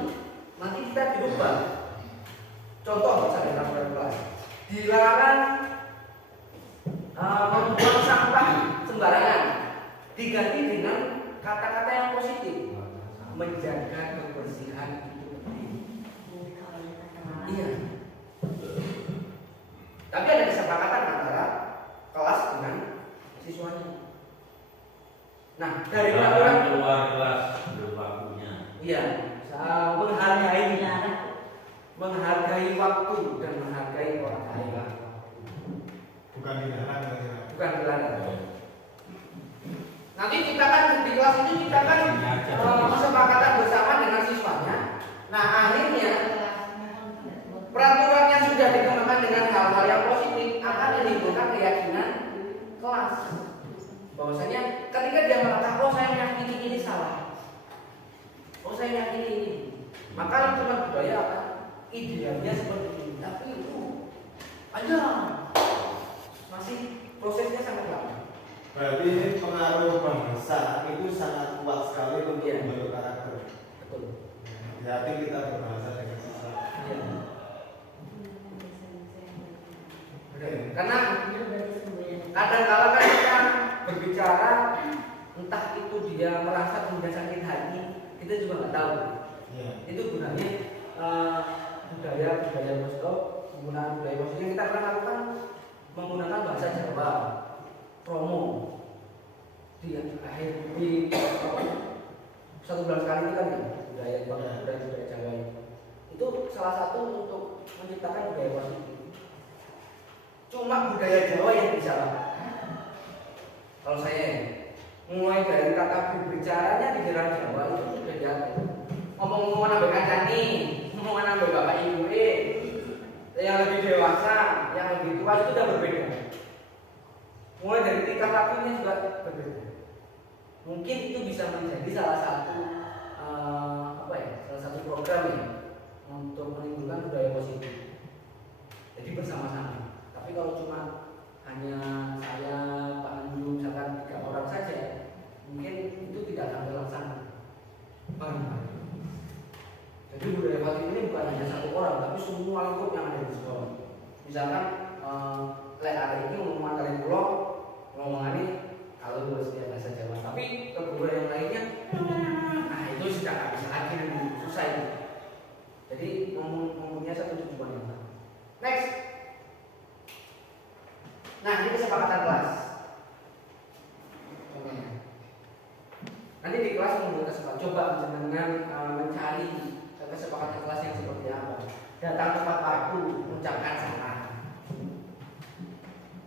nanti kita dirubah. Contoh misalnya peraturan kelas, dilarang membuang sampah sembarangan, diganti dengan kata-kata yang positif, menjaga kebersihan itu penting. Iya. Tapi ada kesepakatan antara kelas dengan siswanya. Nah, dari peraturan keluar kelas belum waktunya. iya, menghargai waktu dan menghargai orang lain. Bukan dilarang, Bukan dilarang. Nanti kita kan di kelas ini kita kan kesepakatan bersama dengan siswanya. Nah, akhirnya peraturan yang sudah dikembangkan dengan hal-hal yang positif akan menimbulkan keyakinan kelas. Bahwasanya ketika dia mengatakan, oh saya meyakini ini salah, oh saya meyakini ini, maka lingkungan budaya akan idealnya seperti ini. Tapi itu ada masih prosesnya sangat lama. Berarti ini pengaruh bahasa itu sangat kuat sekali untuk Iya. membentuk karakter. Betul. Berarti kita berbahasa dengan siswa. Iya. Karena kadang-kala kan kita berbicara, entah itu dia merasa kemudian sakit hati, kita juga nggak tahu. Iya. Itu gunanya budaya penggunaan budaya yang kita pernah lakukan menggunakan bahasa Jawa, promo di akhir di 1 bulan sekali itu kan ya, budaya Jawa itu salah satu untuk menciptakan budaya positif. Cuma budaya Jawa yang bisa. Kalau saya mulai dari tata berbicaranya di jalan Jawa itu sudah diatur. Ngomong-ngomong nambah kancani, ngomong nambah bapak ibu yang lebih dewasa, yang lebih tua itu sudah berbeda. Mulai dari tingkah lakunya juga berbeda. Mungkin itu bisa menjadi salah satu salah satu program ya untuk menimbulkan budaya positif. Jadi bersama-sama. Tapi kalau cuma hanya saya, Pak Andu, misalkan 3 orang saja, mungkin itu tidak akan terlaksana. Jadi budaya positif ini bukan hanya 1 orang, tapi semua lingkup yang ada di sekolah. Misalkan lek hari ini ngomongan kali pulau, ngomongan ini Nah, ini kesepakatan kelas. Nanti di kelas membuat kesepakatan. Coba dengan mencari kesepakatan kelas yang seperti apa. Datang tepat waktu, mengucapkan salam.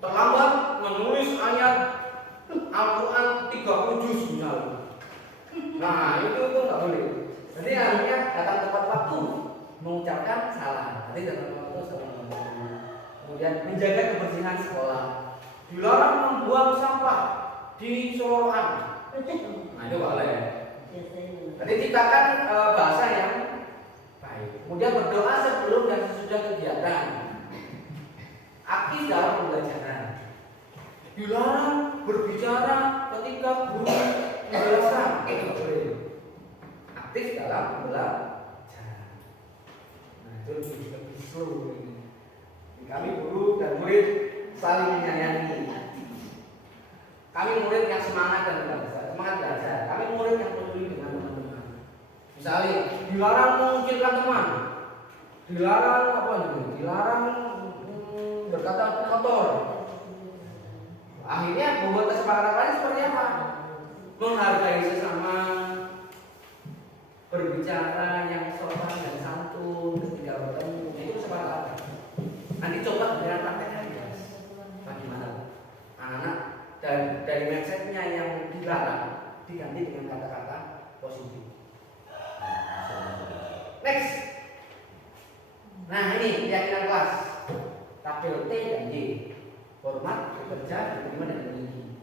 Terlambat menulis ayat Al-Quran 30 juz misalnya. Nah, itu nggak boleh. Jadi harusnya datang tepat waktu, mengucapkan salam. Nanti datang tepat waktu salam. Kemudian menjaga kebersihan sekolah. Dilarang membuang sampah di soroan. Nah, itu boleh. Jadi ciptakan bahasa yang baik. Kemudian berdoa sebelum dan sesudah kegiatan. Aktif dalam pembelajaran. Dilarang berbicara ketika guru menjelaskan. Aktif dalam pembelajaran. Nah, itu lebih seru ini. Kami guru dan murid saling menyayangi. Kami murid yang semangat dan belajar. Kami murid yang peduli dengan teman-teman. Misalnya, dilarang mengucilkan teman. Dilarang apa nih? Dilarang berkata kotor. Akhirnya membuat kesepakatan lain seperti apa? Menghargai sesama, berbicara yang sopan dan santun ketika bertemu. Itu kesepakatan. Nanti coba dengan prakteknya. Bagaimana? Anak-anak dari mindsetnya yang dilarang diganti dengan kata-kata positif. Next. Nah, ini keyakinan kelas. Tabel T dan Y. Hormat, bekerja, diterima dan memiliki.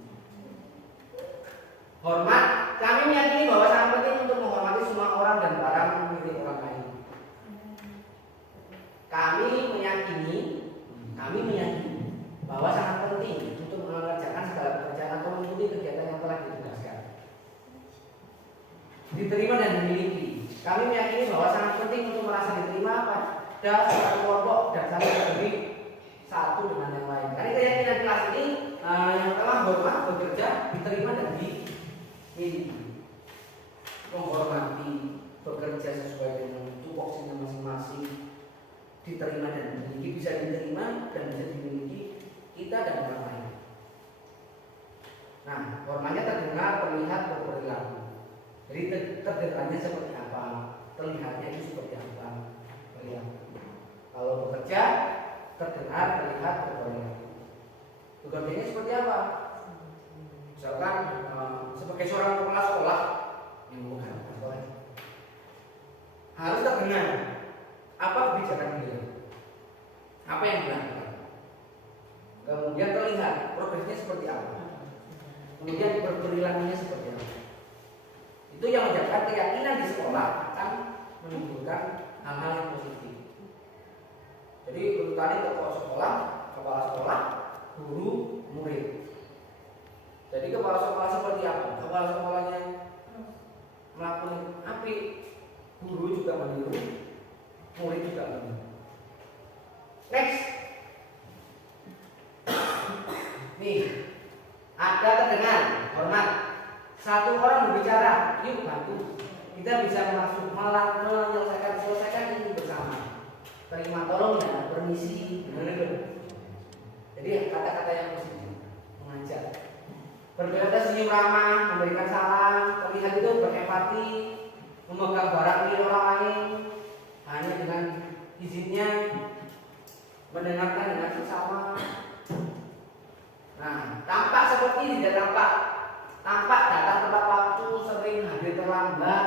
Hormat, kami meyakini bahwa sangat penting untuk menghormati semua orang dan barang milik orang lain. Kami meyakini bahwa sangat penting untuk mengerjakan segala pekerjaan atau mengikuti kegiatan yang telah ditugaskan. Diterima dan dimiliki. Kami meyakini bahwa sangat penting untuk merasa diterima pada suatu kelompok dan saling berbagi satu dengan yang lain. Karena keyakinan kelas ini yang telah hormat, bekerja, diterima dan dimiliki. Menghormati, bekerja sesuai dengan tupoksinya masing-masing, diterima dan dimiliki, bisa diterima dan bisa dimiliki kita dan orang lain. Nah, hormatnya terdengar, terlihat, berperilaku. Jadi terdengarnya seperti apa, terlihatnya itu seperti apa, perilaku. Kalau bekerja, terdengar, terlihat, berperilaku. Bekerjanya seperti apa? Misalkan sebagai seorang kepala sekolah yang bukan sekolah, harus terdengar apa kebijakan beliau, apa yang dilakukan. Kemudian terlihat progresnya seperti apa. Kemudian berperilakunya seperti apa. Itu yang menjadikan keyakinan di sekolah akan menimbulkan hal-hal yang positif. Jadi urutannya tokoh sekolah, kepala sekolah, guru, murid. Jadi kepala sekolah seperti apa? Kepala sekolahnya melakukan api, guru juga meniru, murid juga meniru. Next. Nih, ada terdengar, hormat. Satu orang berbicara, yuk bantu. Kita bisa menyelesaikan ini bersama. Terima tolong ya, permisi. Jadi kata-kata yang positif, mengajak. Berkata senyum ramah, memberikan salam, terlihat itu berempati, memegang barang milik orang lain, hanya dengan izinnya, mendengarkan dengan seksama. Nah, tampak seperti tidak tampak datang tepat waktu, sering hadir terlambat,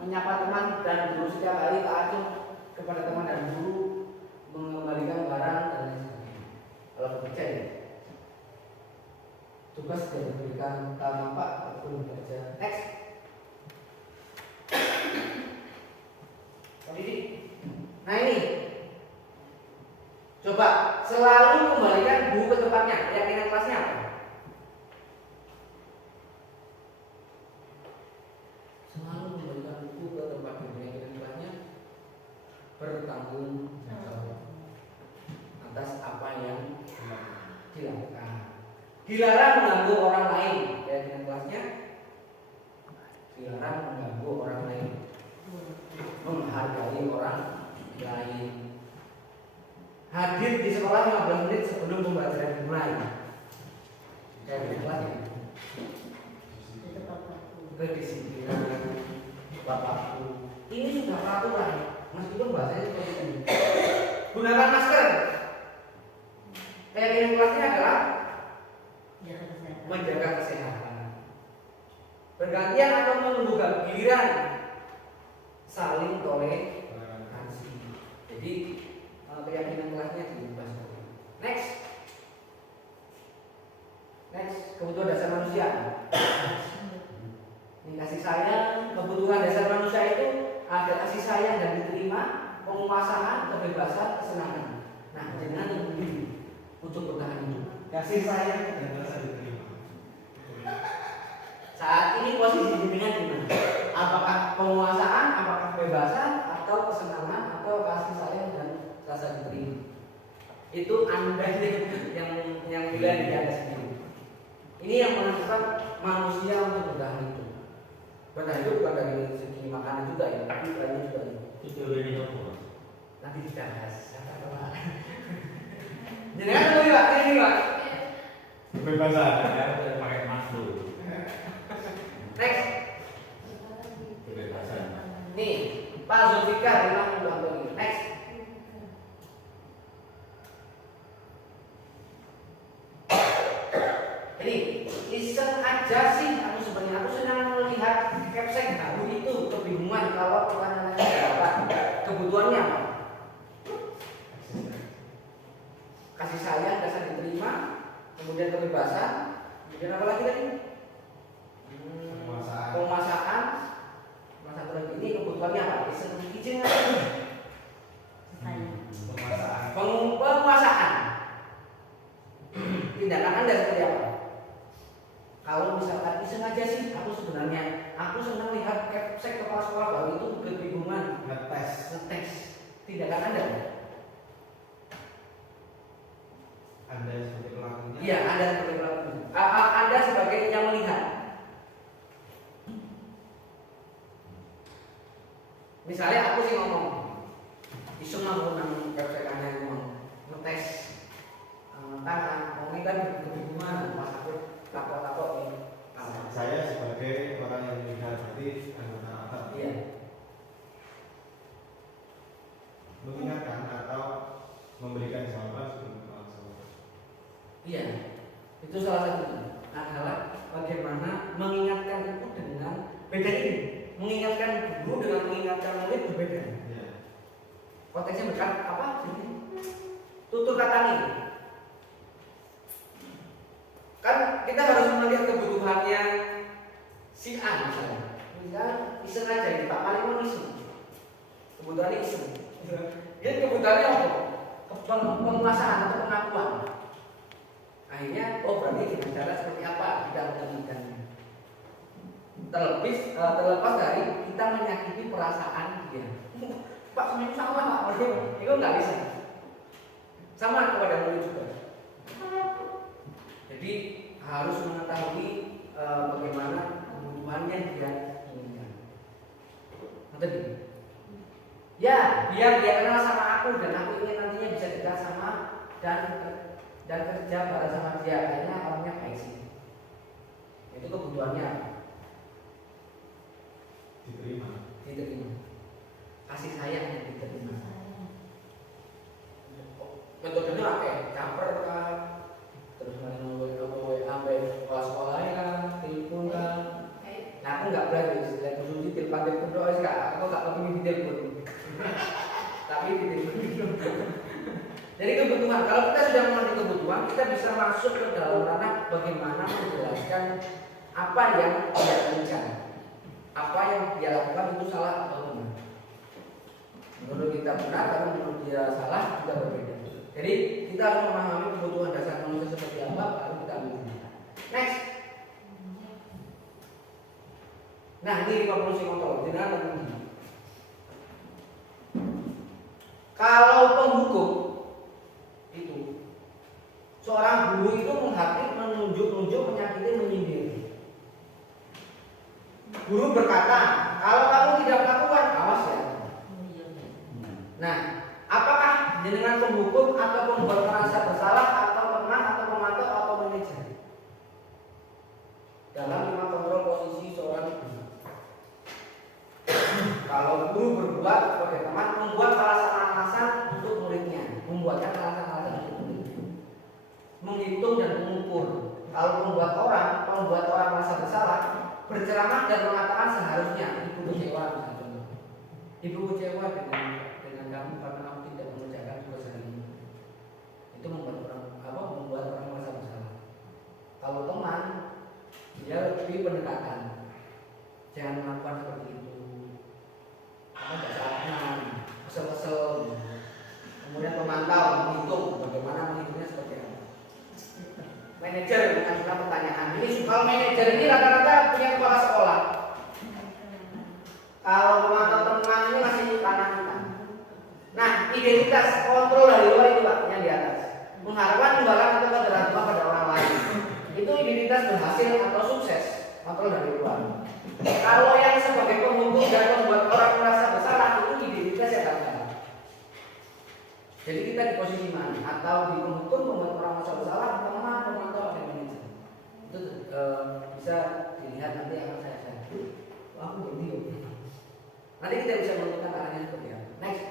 menyapa teman dan guru setiap hari, ta'ajub kepada teman dan guru, mengembalikan barang dan lain sebagainya. Kalau bekerja ya, tugas sudah diberikan, tampak belum bekerja. Next. Pendidik. Nah ini, coba selalu kembalikan buku ke tempatnya. Keyakinan kelasnya apa? Selalu kembalikan buku ke tempatnya. Keyakinan kelasnya bertanggung jawab atas apa yang dilakukan. Dilarang mengganggu orang lain. Keyakinan kelasnya dilarang mengganggu orang lain. Menghargai orang lain. Hadir di sekolah 15 menit sebelum pembelajaran dimulai. keyakinan kelasnya adalah menjaga kesehatan. Bergantian atau menunggu giliran saling toleransi. Jadi keyakinan kelasnya diubah seperti itu. Next, kebutuhan dasar manusia. Ini kasih sayang, kebutuhan dasar manusia itu ada kasih sayang dan diterima, penguasaan, kebebasan, kesenangan. Nah, jangan tunggu untuk bertahan hidup. Kasih sayang dan rasa diterima. Saat ini posisi dirinya gimana? Apakah penguasaan, apakah kebebasan, atau kesenangan, atau kasih sayang dan rasa diterima? Itu Anda yang pilihan di Anda sendiri. Ini yang menentukan manusia untuk bertahan hidup. Bertahan hidup bukan dari segi makanan juga ya, tapi lainnya juga ya. Itu teori apa? Nanti dibahas. Jadi kan tunggu Pak, ini Pak. Kebebasan. Saya pakai Maslow. Next. Kebebasan. Nih, Pak Zulfikar bilang Antoni. Next. Ini iseng aja sih. Aku senang melihat capsek baru itu, kebingungan kalau pertanyaannya apa. Kebutuhannya apa? Kasih sayang, rasa diterima, kemudian kebebasan, kemudian apa lagi tadi? Penguasaan. Masa lagi ini kebutuhannya apa? Izin apa? Penguasaan. Tindakan Anda seperti apa? Kalau misalkan iseng aja sih, aku senang lihat capsek kepala sekolah baru itu kebingungan, ngetes. Tindakan Anda? Anda sebagai pelakunya. Iya, Anda sebagai pelakunya. Anda sebagai yang melihat. Misalnya aku sih ngomong, iseng aku nang capsekannya ngomong, ngetes tangan, ini kan kebingungan, pas aku takut nih. Saya sebagai orang yang melihat berarti anggota. Iya. Mengingatkan atau memberikan jawaban sebelum langsung. Iya, itu salah satunya adalah bagaimana mengingatkan itu dengan beda ini. Mengingatkan guru dengan mengingatkan murid berbeda. Ya. Konteksnya dekat apa? Tutur kata nih. Kan kita harus melihat kebutuhannya si A misalnya. Misalnya iseng aja nih, Pak paling iseng. Kebutuhannya iseng. Jadi kebutuhannya apa? Penguasaan atau pengakuan. Akhirnya, berarti dengan cara seperti apa kita menentukannya. Terlepas dari kita menyakiti perasaan dia. Pak semuanya sama Pak, itu nggak bisa. Sama kepada murid juga. Jadi harus mengetahui bagaimana kebutuhan yang dia inginkan. Nanti, ya biar dia kenal sama aku dan aku ingin nantinya bisa dekat sama dan kerja bareng sama dia. Kayaknya orangnya baik sih. Itu kebutuhannya. Diterima. Kasih sayang yang diterima. Metodenya apa ya? Caper kan, terus sampai sekolah kan, telepon kan. Nah aku nggak berani, selain suci telepon doa sih kak, aku nggak kepingin di telepon. Tapi di telepon. Jadi kebutuhan, kalau kita sudah mengerti kebutuhan, kita bisa masuk ke dalam ranah bagaimana menjelaskan apa yang dia inginkan. Apa yang dia lakukan itu salah atau benar. Menurut kita benar, karena menurut dia salah juga berbeda. Jadi kita harus memahami kebutuhan dasar manusia seperti apa, baru kita ambil. Next. Nah ini 50 kontrol, dengan tinggi. Kalau penghukum itu, seorang guru itu menghakimi, menunjuk, menyakiti, menyindir. Guru berkata, kalau kamu tidak melakukan, awas ya. Nah, apakah dengan penghukum atau membuat merasa bersalah atau pernah atau memantau atau manajer? Dalam 5 kontrol posisi seorang guru. Kalau guru berbuat sebagai teman, membuat alasan-alasan untuk muridnya, membuatkan alasan-alasan untuk muridnya. menghitung dan mengukur. Kalau membuat orang merasa bersalah, berceramah dan mengatakan seharusnya ibu kecewa misalnya contoh. Ibu kecewa dengan kamu karena kamu tidak mengerjakan tugas hari ini. Itu membuat orang merasa bersalah. Kalau teman, dia lebih pendekatan. Jangan melakukan seperti itu. Kamu tidak salah, kesel-kesel. Kemudian pemantau menghitung, bagaimana menghitungnya seperti apa. Manajer mengajukan pertanyaan. Ini kalau manajer ini rata-rata punya kepala sekolah. Kalau pemantau teman ini masih tanah kita. Nah, identitas kontrol dari luar itu Pak, yang di atas. Mengharapkan imbalan atau ketergantungan pada orang lain. Itu identitas berhasil atau sukses. Kontrol dari luar. Kalau yang sebagai penghukum dan membuat orang merasa bersalah itu identitas yang gagal. Jadi kita di posisi mana? Atau di penghukum membuat orang merasa bersalah, teman, pemantau, dan manajer. Itu bisa dilihat nanti akan saya share. Wah, aku bingung. Nanti kita bisa menentukan arahnya seperti apa. Next.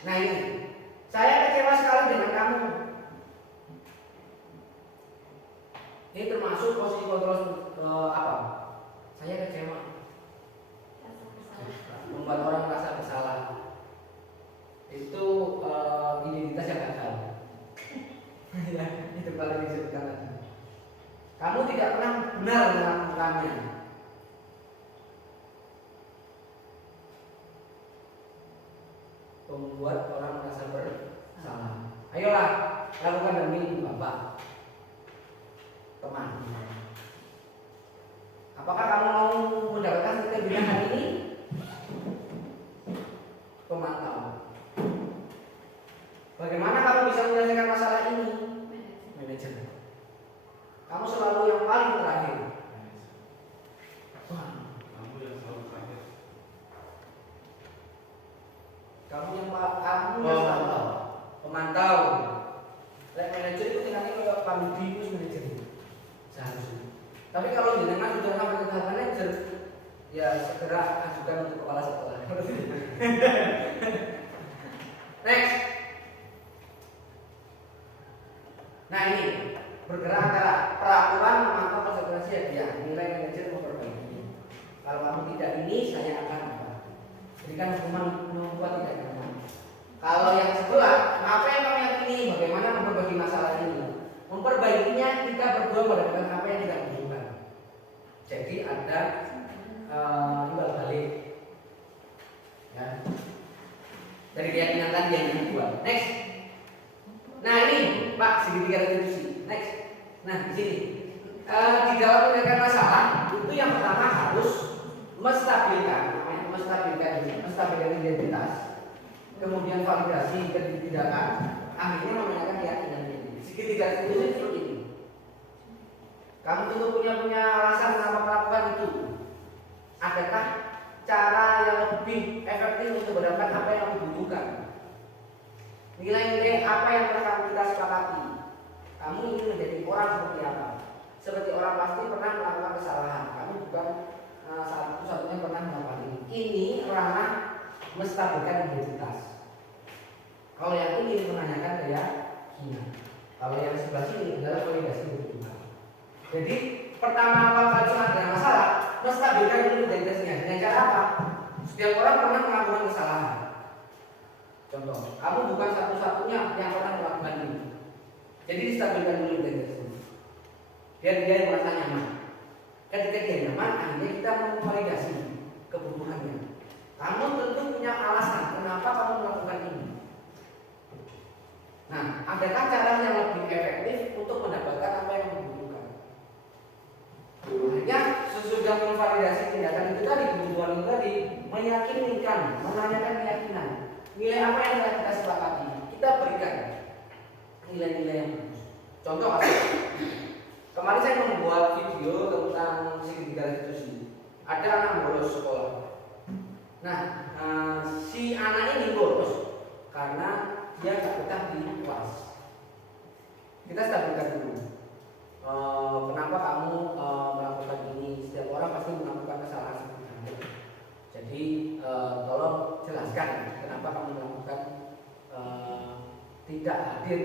Nah ini, saya kecewa sekali dengan kamu. Ini termasuk posisi kontrol apa? Saya kecewa. Membuat orang merasa bersalah. Itu identitas yang gagal. Itu paling disebutkan tadi. Kamu tidak pernah benar melakukannya. Membuat orang merasa bersalah. Ayolah, lakukan demi Bapak, teman. Apakah kamu mau mendapatkan kebijakan hari ini? Pemantau. Bagaimana kamu bisa menyelesaikan masalah ini? Manajer. Kamu selalu yang paling terakhir. Kamu yang selalu terakhir. Kamu yang selalu pemantau. Manajer itu tinggalnya kalau kami bingung manajer seharusnya. Tapi kalau jenengan sudah sampai ke tahap manajer, ya segera ajukan untuk kepala sekolah. Next. Nah ini bergerak antara peraturan memantau konsekuensi hadiah, nilai manajer memperbaiki. Kalau kamu tidak ini, saya akan berikan hukuman membuat tidak nyaman. Kalau yang sebelah, apa yang kamu yakini? Bagaimana memperbaiki masalah ini? Memperbaikinya kita berdua mendapatkan apa yang tidak diinginkan. Jadi ada imbal balik. Ya. Dari keyakinan tadi yang kedua. Next. Nah ini Pak segitiga restitusi. Next. Nah di sini di dalam menyelesaikan masalah itu yang pertama harus menstabilkan identitas, kemudian validasi tindakan, akhirnya memenangkan keyakinan ini. Segitiga restitusi seperti ini. Kamu tentu punya alasan kenapa melakukan itu. Adakah cara yang lebih efektif untuk mendapatkan apa yang kamu butuhkan? Nilai-nilai apa yang telah kita sepakati? Kamu ingin menjadi orang seperti apa? Seperti orang pasti pernah melakukan kesalahan. Kamu bukan satu-satunya pernah melakukan ini. Ini ranah menstabilkan identitas. Kalau yang ini menanyakan keyakinan. Kalau yang sebelah sini adalah validasi kebutuhan. Jadi pertama awal kali ada masalah, menstabilkan dulu identitasnya. Dengan cara apa? Setiap orang pernah melakukan kesalahan. Contoh, kamu bukan satu-satunya yang pernah melakukan ini. Jadi distabilkan dulu identitasnya. Biar dia merasa nyaman. Ketika dia nyaman, akhirnya kita memvalidasi kebutuhannya. Kamu tentu punya alasan kenapa kamu melakukan ini. Nah, adakah cara yang lebih efektif untuk mendapatkan apa yang dibutuhkan? Akhirnya sesudah memvalidasi tindakan itu tadi, kebutuhan itu tadi, meyakinkan, menanyakan keyakinan. Nilai apa yang telah kita sepakati? Kita berikan nilai-nilai yang bagus. Contoh apa? Kemarin saya membuat video tentang segitiga restitusi. Ada anak bolos sekolah. Nah, si anak ini bolos karena dia nggak betah di kelas. Kita stabilkan dulu. Kenapa kamu melakukan ini? Setiap orang pasti melakukan kesalahan seperti itu. Jadi tolong jelaskan kenapa kamu melakukan tidak hadir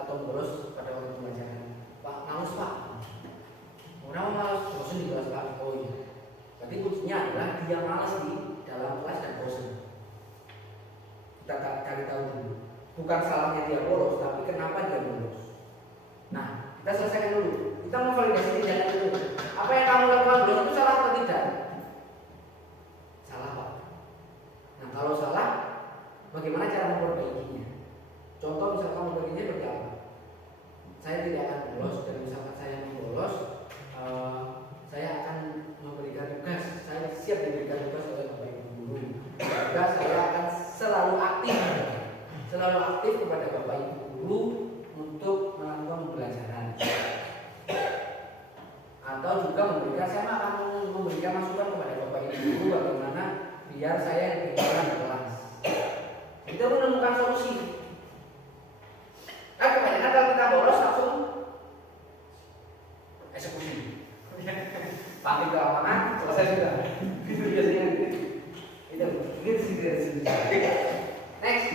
atau bolos pada waktu pembelajaran. Pak, males Pak. Orang males bosan di kelas Pak. Oh iya. Berarti kuncinya adalah dia males di dalam kelas dan bosan. Kita cari tahu dulu. Bukan salahnya dia bolos, tapi kenapa dia bolos. Nah, kita selesaikan dulu. Kita mau validasi tindakan dulu. Apa yang kamu lakukan bolos itu salah atau tidak? Salah Pak. Nah, kalau salah, bagaimana cara memperbaikinya? Contoh misalkan memperbaikinya seperti apa? Saya tidak akan bolos, dan misalkan saya bolos, saya akan memberikan tugas. Saya siap diberikan tugas oleh Bapak Ibu guru. Maka saya akan selalu aktif kepada Bapak Ibu guru untuk melakukan pembelajaran. Atau juga saya akan memberikan masukan kepada Bapak Ibu guru bagaimana biar saya lebih jalan di kelas. Kita menemukan solusi. Kan kebanyakan kalau kita bolos langsung eksekusi. Panggil ke lapangan, selesai sudah. Itu biasanya gitu sih. Next.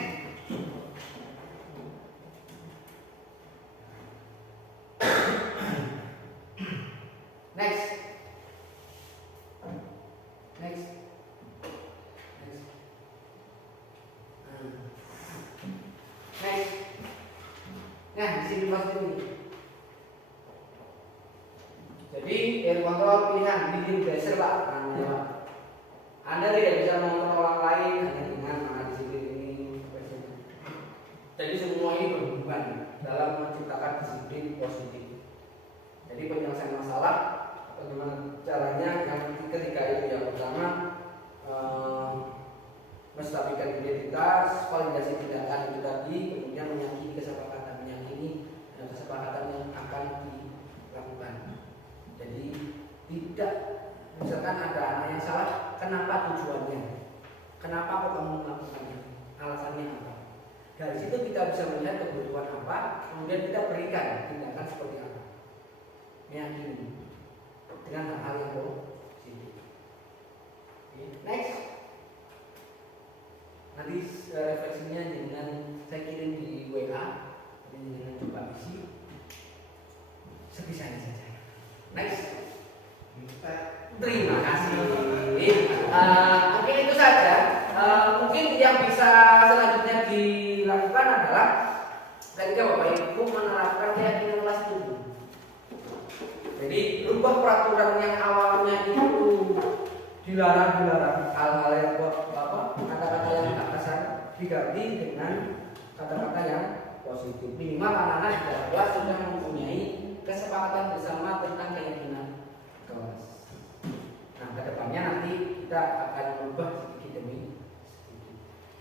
Nah, di sini pasti ini. Jadi kontrol pilihan bikin geser Pak namanya Pak. Anda tidak bisa mengontrol orang lain hanya dengan disiplin ini. Jadi semua ini berhubungan dalam menciptakan disiplin positif. Jadi penyelesaian masalah bagaimana caranya yang ketiga itu yang pertama menstabilkan identitas, validasi tindakan itu tadi, kemudian meyakini kesepakatan yang akan dilakukan. Jadi tidak misalkan ada anak yang salah, kenapa tujuannya? Kenapa kok kamu melakukannya? Alasannya apa? Dari situ kita bisa melihat kebutuhan apa, kemudian kita berikan tindakan seperti apa. Meyakini dengan hal-hal yang positif. Next. Nanti refleksinya dengan saya kirim di WA, dengan coba isi sebisanya saja. Next. Terima kasih. Mungkin itu saja. Mungkin yang bisa selanjutnya dilakukan adalah ketika Bapak Ibu menerapkan keyakinan kelas itu. Jadi rubah peraturan yang awalnya itu dilarang hal-hal yang kata-kata yang tak kasar diganti dengan kata-kata yang positif. Minimal anak-anak di dalam kelas sudah mempunyai kesepakatan bersama tentang keyakinan kelas. Nah, kedepannya nanti kita akan merubah sedikit demi sedikit.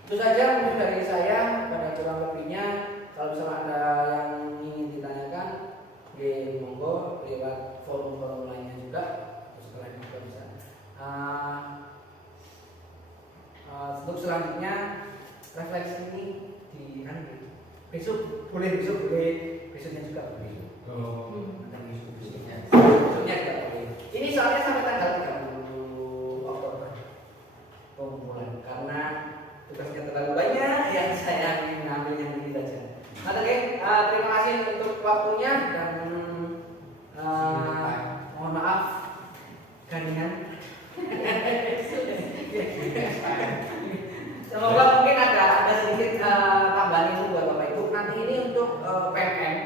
Itu saja mungkin dari saya. Pada kurang lebihnya, kalau misalnya ada yang ingin ditanyakan, monggo lewat forum-forum lainnya juga. Setelah itu bisa. Untuk selanjutnya refleksi ini besoknya juga boleh. Besoknya juga boleh. Ini soalnya sampai tanggal 30 Oktober pengumpulan karena tugasnya terlalu banyak yang saya ingin ambil yang ini saja. Oke, terima kasih untuk waktunya dan mohon maaf ganingan. Semoga mungkin ada sedikit tambahan itu buat Bapak Ibu. Nanti ini untuk PMM.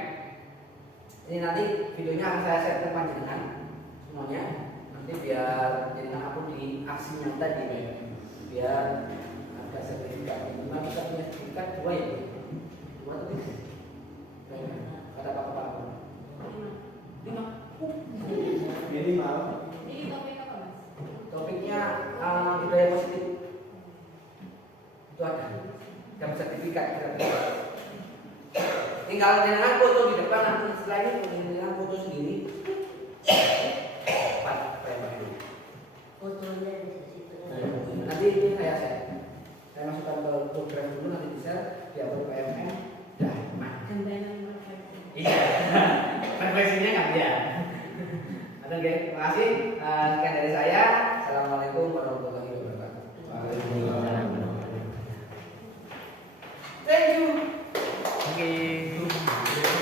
Ini nanti videonya akan saya share ke panjenengan semuanya. Nanti biar jadikan aku di aksi nyata di PMM. Biar ada sertifikat. Cuma kita punya sertifikat 2 ya. 2 atau 3? Kata Pak. 5. Minimal. Ini topik apa Mas? Topiknya budaya positif. Itu ada dapat sertifikat kira-kira. Tinggal dengan foto di depan, nanti setelah ini dengan foto sendiri. Fotonya di situ. Nanti ini saya masukkan ke program dulu, nanti bisa diupload ke PMM. Dah, iya. Refleksinya nggak dia. Oke, terima kasih. Sekian dari saya. Assalamualaikum warahmatullahi wabarakatuh. Waalaikumsalam. Thank you. Oke.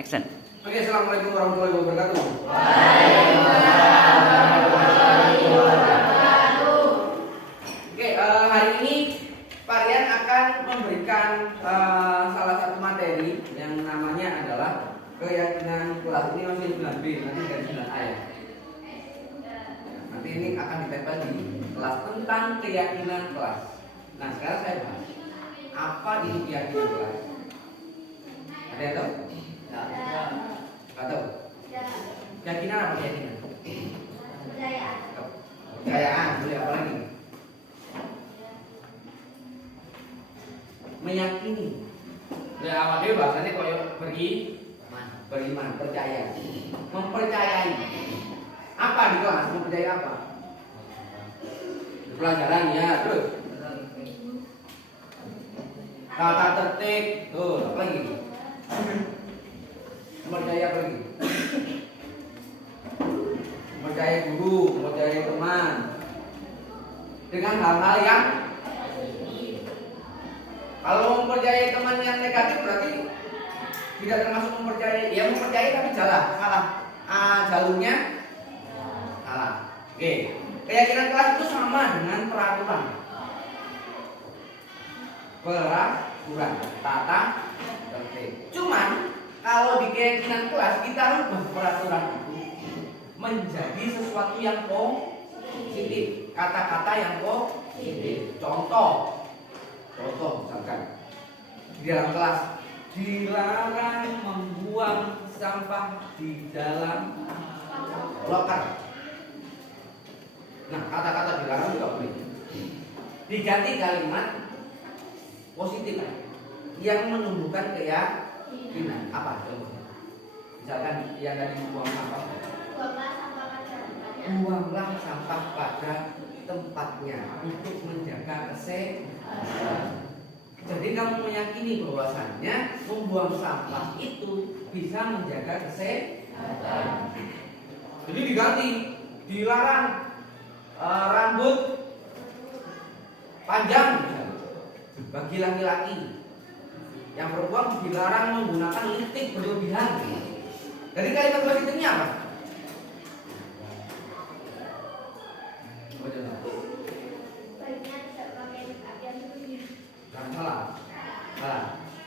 Action. Oke, assalamualaikum warahmatullahi wabarakatuh. Oke, hari ini Pak Rian akan memberikan salah satu materi yang namanya adalah keyakinan kelas. Ini masih 9B, nanti dari 9A ya. Nanti ini akan ditempel di kelas tentang keyakinan kelas. Nah, sekarang saya bahas apa ini keyakinan kelas. Ada yang tahu? Nggak tahu. Keyakinan apa keyakinan? Kepercayaan. Boleh apa lagi? Meyakini. Ya awalnya bahasanya koyo beriman, percaya. Mempercayai. Apa di kelas? Mempercayai apa? Pelajaran ya, terus. Tata tertib, tuh, apa lagi? Mempercayai apa lagi? Mempercayai guru, mempercayai teman. Dengan hal-hal yang kalau mempercayai teman yang negatif berarti tidak termasuk mempercayai. Ya mempercayai tapi salah. Jalurnya salah. Oke. Keyakinan kelas itu sama dengan peraturan. Tata tertib. Cuman kalau di keyakinan kelas kita rubah peraturan itu menjadi sesuatu yang positif. Kata-kata yang positif. Contoh misalkan di dalam kelas dilarang membuang sampah di dalam loker. Nah, kata-kata dilarang juga boleh diganti kalimat positif yang menumbuhkan keyakinan. Apa contohnya? Misalkan yang tadi membuang sampah, buanglah sampah pada tempatnya untuk menjaga kesehatan. Jadi kamu meyakini bahwasannya membuang sampah itu bisa menjaga kesehatan. Jadi diganti, dilarang rambut panjang bagi laki-laki. Yang perempuan dilarang menggunakan lipstik berlebihan. Jadi kalimat positifnya apa? Salah.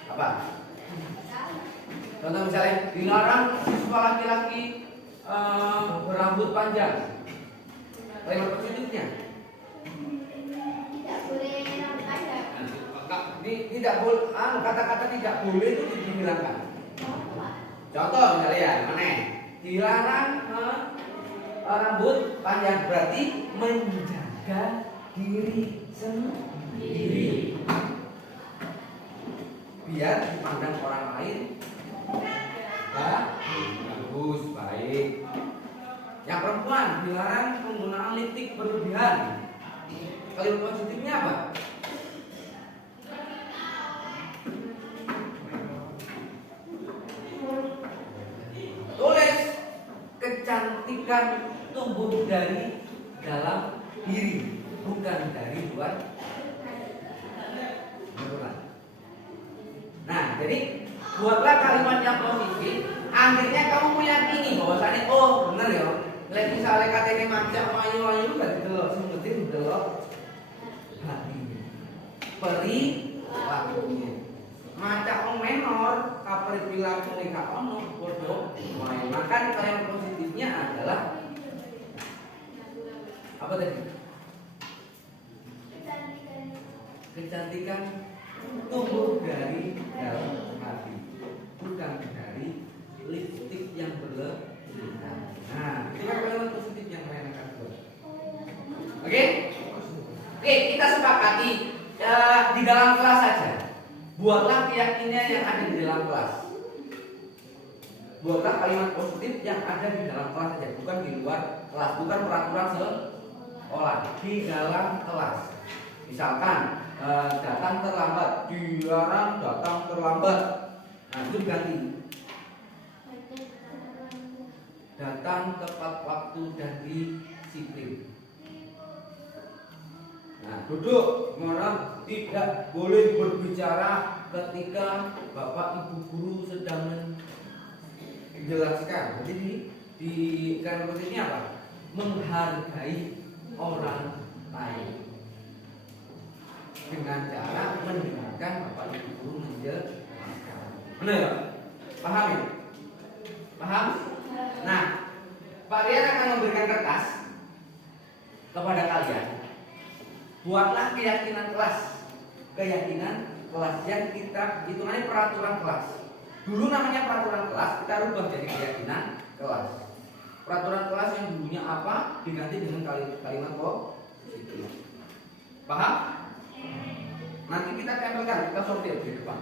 Apa? Contoh misalnya dilarang siswa laki-laki berambut panjang. Kalimat positifnya? Tidak boleh. Kata-kata tidak boleh itu dihilangkan. Contoh misalnya ya, mana? Dilarang rambut panjang berarti menjaga diri sendiri. Biar dipandang orang lain bagus, baik. Yang perempuan dilarang menggunakan lipstik berlebihan. Kalimat positifnya apa? Tulis kecantikan tumbuh dari dalam diri, bukan dari luar. Nah, jadi buatlah kalimat yang positif. Akhirnya kamu meyakini bahwasanya benar ya. Lek misalnya katanya macam ayu gak didelok, sing penting didelok hatinya. Perilakunya. Macam menor, kaperilaku gak ono padha wae. Maka kalimat positifnya adalah apa tadi? Kecantikan tumbuh dari dalam hati, bukan dari lipstik yang berlebihan. Nah, itu kan kalimat positif yang kalian akan buat. Oke, kita sepakati di dalam kelas saja. Buatlah keyakinan yang ada di dalam kelas. Buatlah kalimat positif yang ada di dalam kelas saja, bukan di luar kelas, bukan peraturan sekolah. Di dalam kelas. Misalkan datang terlambat, dilarang datang terlambat. Nah, itu diganti. Datang tepat waktu dan disiplin. Nah, duduk, orang tidak boleh berbicara ketika bapak ibu guru sedang dijelaskan. Jadi di kalimat ini apa? Menghargai orang lain dengan cara mendengarkan Bapak Ibu guru menjelaskan. Benar ya? Paham ya? Paham? Nah, Pak Rian akan memberikan kertas kepada kalian. Buatlah keyakinan kelas. Keyakinan kelas yang kita hitungannya peraturan kelas. Dulu namanya peraturan kelas, kita rubah jadi keyakinan kelas. Peraturan kelas yang dulunya apa diganti dengan kalimat positif. Paham? Nanti kita tempelkan, kita sortir di depan.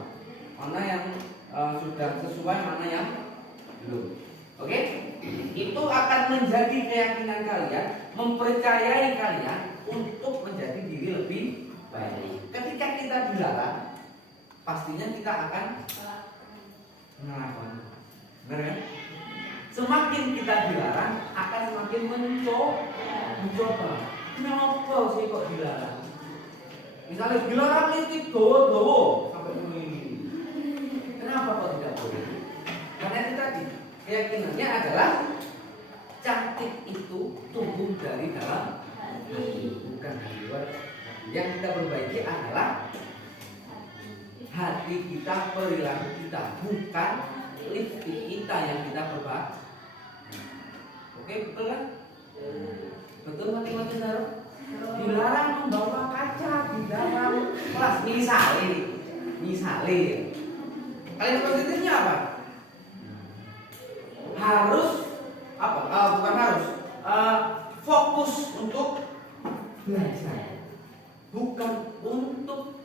Mana yang sudah sesuai, mana yang belum. Oke? Itu akan menjadi keyakinan kalian, mempercayai kalian untuk menjadi diri lebih baik. Ketika kita dilarang, pastinya kita akan melakukan. Benar kan? Semakin kita dilarang, akan semakin mencoba. Kenapa sih kok dilarang? Misalnya dilarang listrik dowo sampai ini. Kenapa kok tidak boleh? Karena itu tadi keyakinannya adalah cantik itu tumbuh dari dalam hati, bukan dari luar. Yang kita perbaiki adalah hati kita, perilaku kita, bukan listrik kita yang kita perbaiki. Oke, betul kan? Betul mati-mati Saudara? Dilarang membawa kaca di dalam kelas. Misalnya kalimat positifnya apa? Harus apa? Bukan harus. Fokus untuk belajar, bukan untuk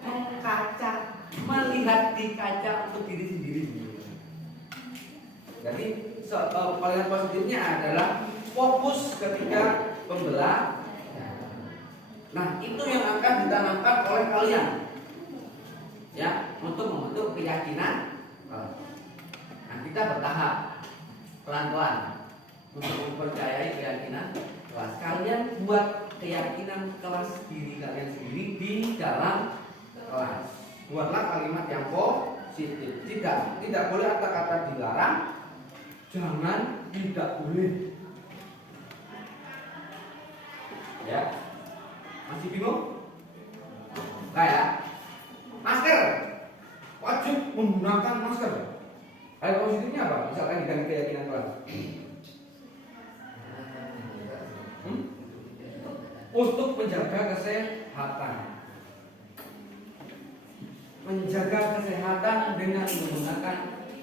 mengkaca, melihat di kaca untuk diri sendiri. Jadi kalimat positifnya adalah fokus ketika pembelajaran. Nah, itu yang akan ditanamkan oleh kalian, ya, untuk membentuk keyakinan. Nah, kita bertahap, pelan-pelan untuk mempercayai keyakinan kelas. Kalian buat keyakinan kelas diri kalian sendiri di dalam kelas. Buatlah kalimat yang positif. Tidak boleh kata-kata dilarang. Jangan, tidak boleh. Ya, masih bingung? Kayak masker, wajib menggunakan masker. Hal positifnya apa? Misalkan dengan keyakinan kelas. Untuk menjaga kesehatan. Menjaga kesehatan dengan menggunakan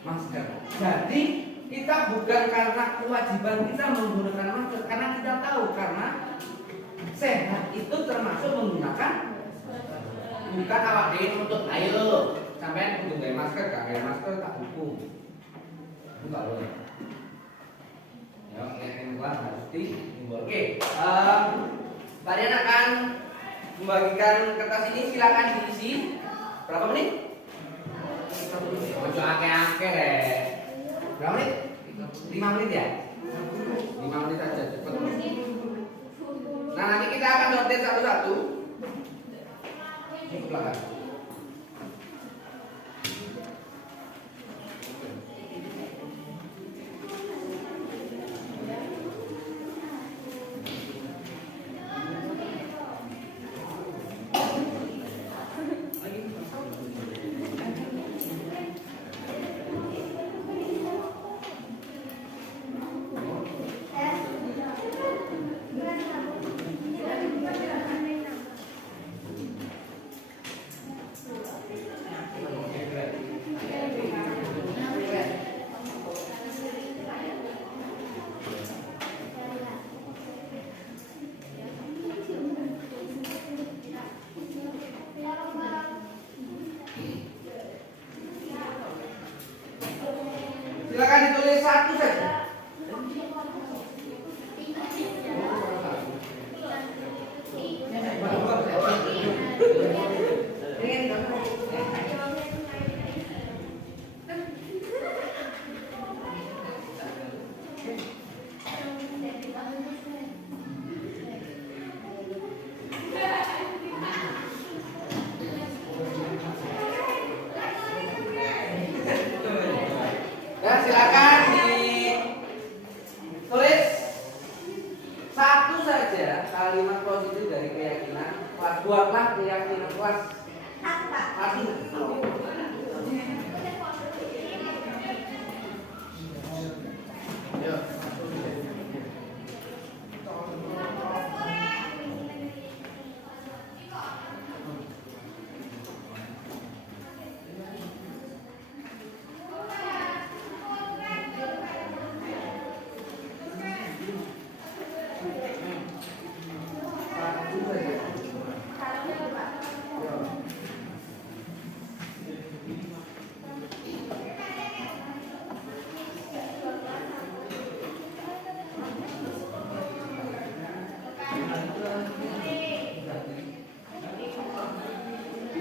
masker. Jadi kita bukan karena kewajiban kita menggunakan masker, karena kita tahu karena sehat itu termasuk menggunakan, bukan awak dhewe untuk ayo sampai kudu gawe masker, gak gawe masker tak hukum. Enggak boleh. Ya, yang kelas harus oke. Pak Rian akan membagikan kertas ini, silakan diisi. Berapa menit? Ojo akeh-akeh. Berapa menit? 5 menit ya? 5 menit aja, cepat. Nah, nanti kita akan sortir satu-satu. Di belakang. Silakan ditulis satu saja. Silakan kelas? Aku. Ayo.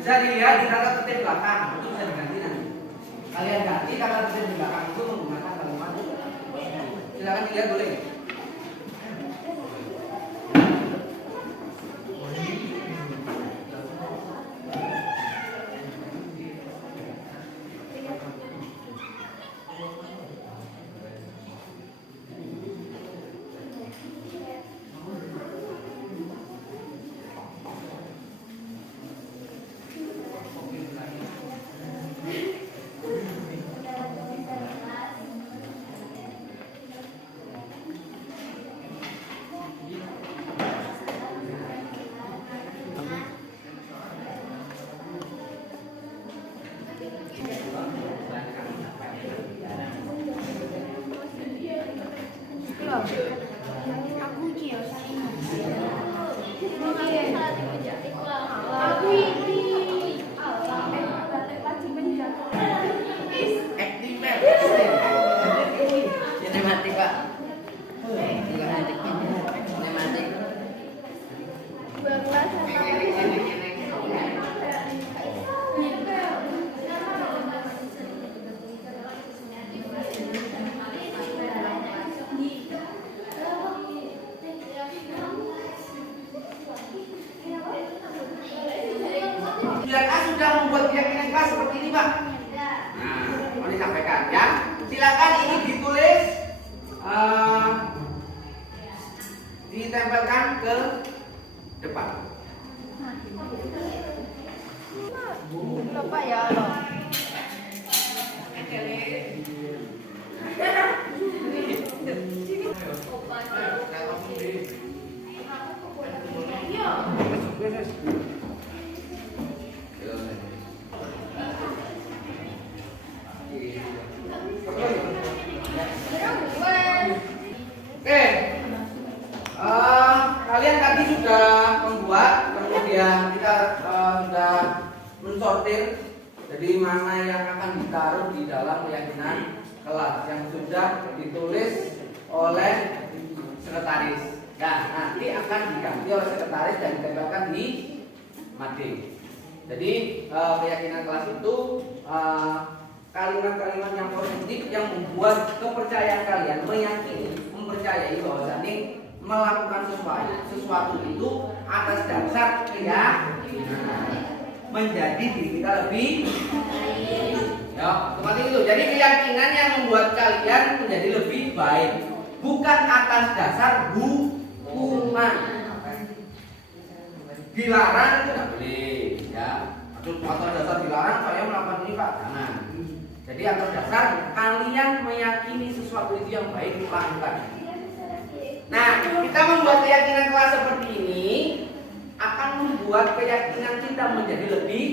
Bisa dilihat di kata tertib belakang, itu bisa diganti nanti. Kalian ganti kata tertib di belakang itu menggunakan kalimat. Silakan dilihat boleh. A sudah membuat keyakinan kelas seperti ini, Pak. Nah, mau disampaikan ya. Silakan ini ditulis, ditempelkan ke depan. Lupa ya Allah. Kalian tadi sudah membuat, kemudian kita sudah mensortir, jadi mana yang akan ditaruh di dalam keyakinan kelas yang sudah ditulis oleh sekretaris. Nah, nanti akan diganti oleh sekretaris dan ditempelkan di mading. Jadi keyakinan kelas itu kalimat-kalimat yang positif yang membuat kepercayaan kalian mempercayai bahwasanya melakukan sesuatu itu atas dasar keyakinan menjadi diri kita lebih ya, seperti itu. Jadi keyakinan yang membuat kalian menjadi lebih baik, bukan atas dasar hukuman. Dilarang itu tidak boleh, ya. Atas dasar dilarang saya melakukan ini, Pak, jangan. Jadi atas dasar kalian meyakini sesuatu itu yang baik dilakukan. Nah, kita membuat keyakinan kelas seperti ini akan membuat keyakinan kita menjadi lebih,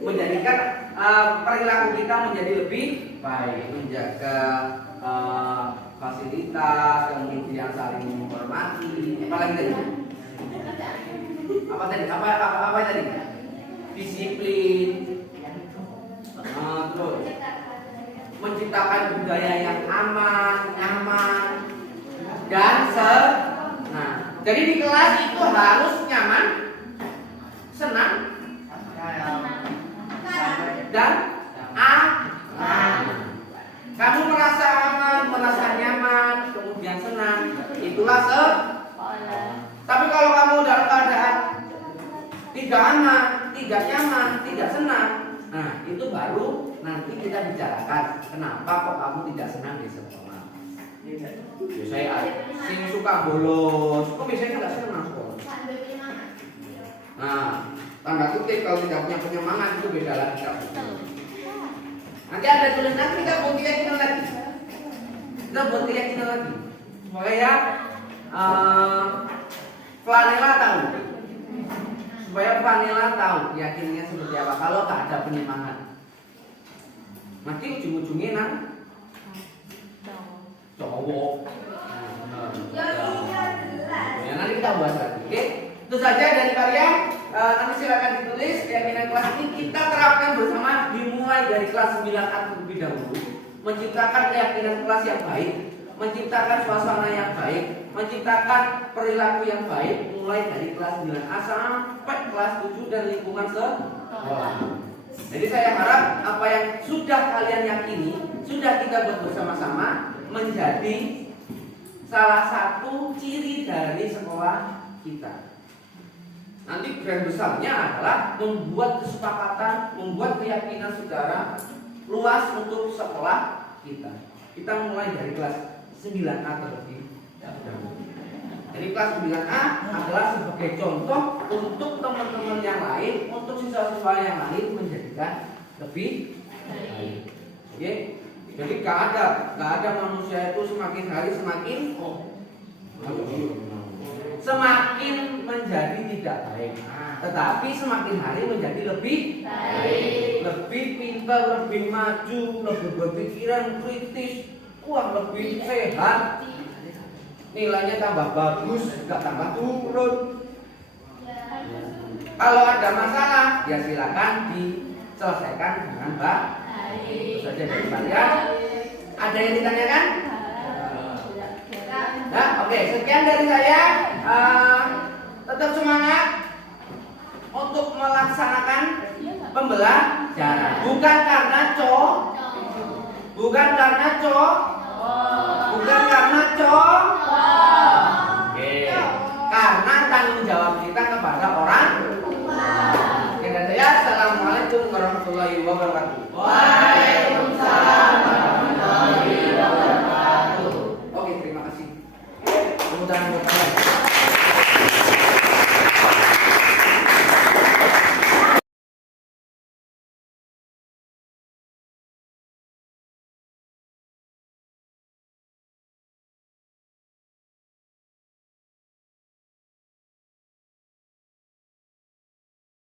menjadikan perilaku kita menjadi lebih baik, menjaga fasilitas, kemudian saling menghormati. Apa lagi tadi? Apa tadi? Disiplin, terus menciptakan budaya yang aman, nyaman, dan nah, jadi di kelas itu harus nyaman, senang, dan aman. Kamu merasa aman, merasa nyaman, kemudian senang, itulah Tapi kalau kamu dalam keadaan tidak aman, tidak nyaman, tidak senang, nah itu baru nanti kita bicarakan kenapa kok kamu tidak senang di sekolah. Biasanya sing suka bolos, kok biasanya nggak senang sekolah. Nah, tanda kutip kalau tidak punya penyemangat itu beda lagi. Nanti ada tulis nanti kita buat keyakinan lagi. Kita buat keyakinan lagi. Supaya Flanela tahu. Supaya Flanela tahu yakinnya seperti apa kalau tak ada penyemangat. Nanti ujung-ujungnya cowok. Ya, nanti kita bahas lagi. Oke? Itu saja dari kalian. Nanti silakan ditulis keyakinan kelas ini kita terapkan bersama dimulai dari kelas 9A terlebih dahulu, menciptakan keyakinan kelas yang baik, menciptakan suasana yang baik, menciptakan perilaku yang baik mulai dari kelas 9A sampai kelas 7 dan lingkungan sekolah. Jadi saya harap apa yang sudah kalian yakini, sudah kita buat bersama-sama menjadi salah satu ciri dari sekolah kita. Nanti brand besarnya adalah membuat kesepakatan, membuat keyakinan secara luas untuk sekolah kita. Kita mulai dari kelas 9A terlebih dahulu. Jadi kelas 9A adalah sebagai contoh untuk teman-teman yang lain, untuk siswa-siswa yang lain menjadikan lebih baik. Oke? Jadi gak ada manusia itu semakin hari semakin menjadi tidak baik, tetapi semakin hari menjadi lebih baik, lebih pintar, lebih maju, lebih berpikiran kritis, lebih sehat, nilainya tambah bagus, gak tambah turun. Kalau ada masalah, ya silakan diselesaikan dengan baik. Itu saja dari kalian. Ada yang ditanyakan? Nah, oke, sekian dari saya. Tetap semangat untuk melaksanakan pembelajaran. Bukan karena bukan karena oke, karena tanggung jawab kita kepada orang. Oke, dan saya assalamualaikum warahmatullahi wabarakatuh. Waalaikumsalam warahmatullahi wabarakatuh. Oke, terima kasih. Mudah-mudahan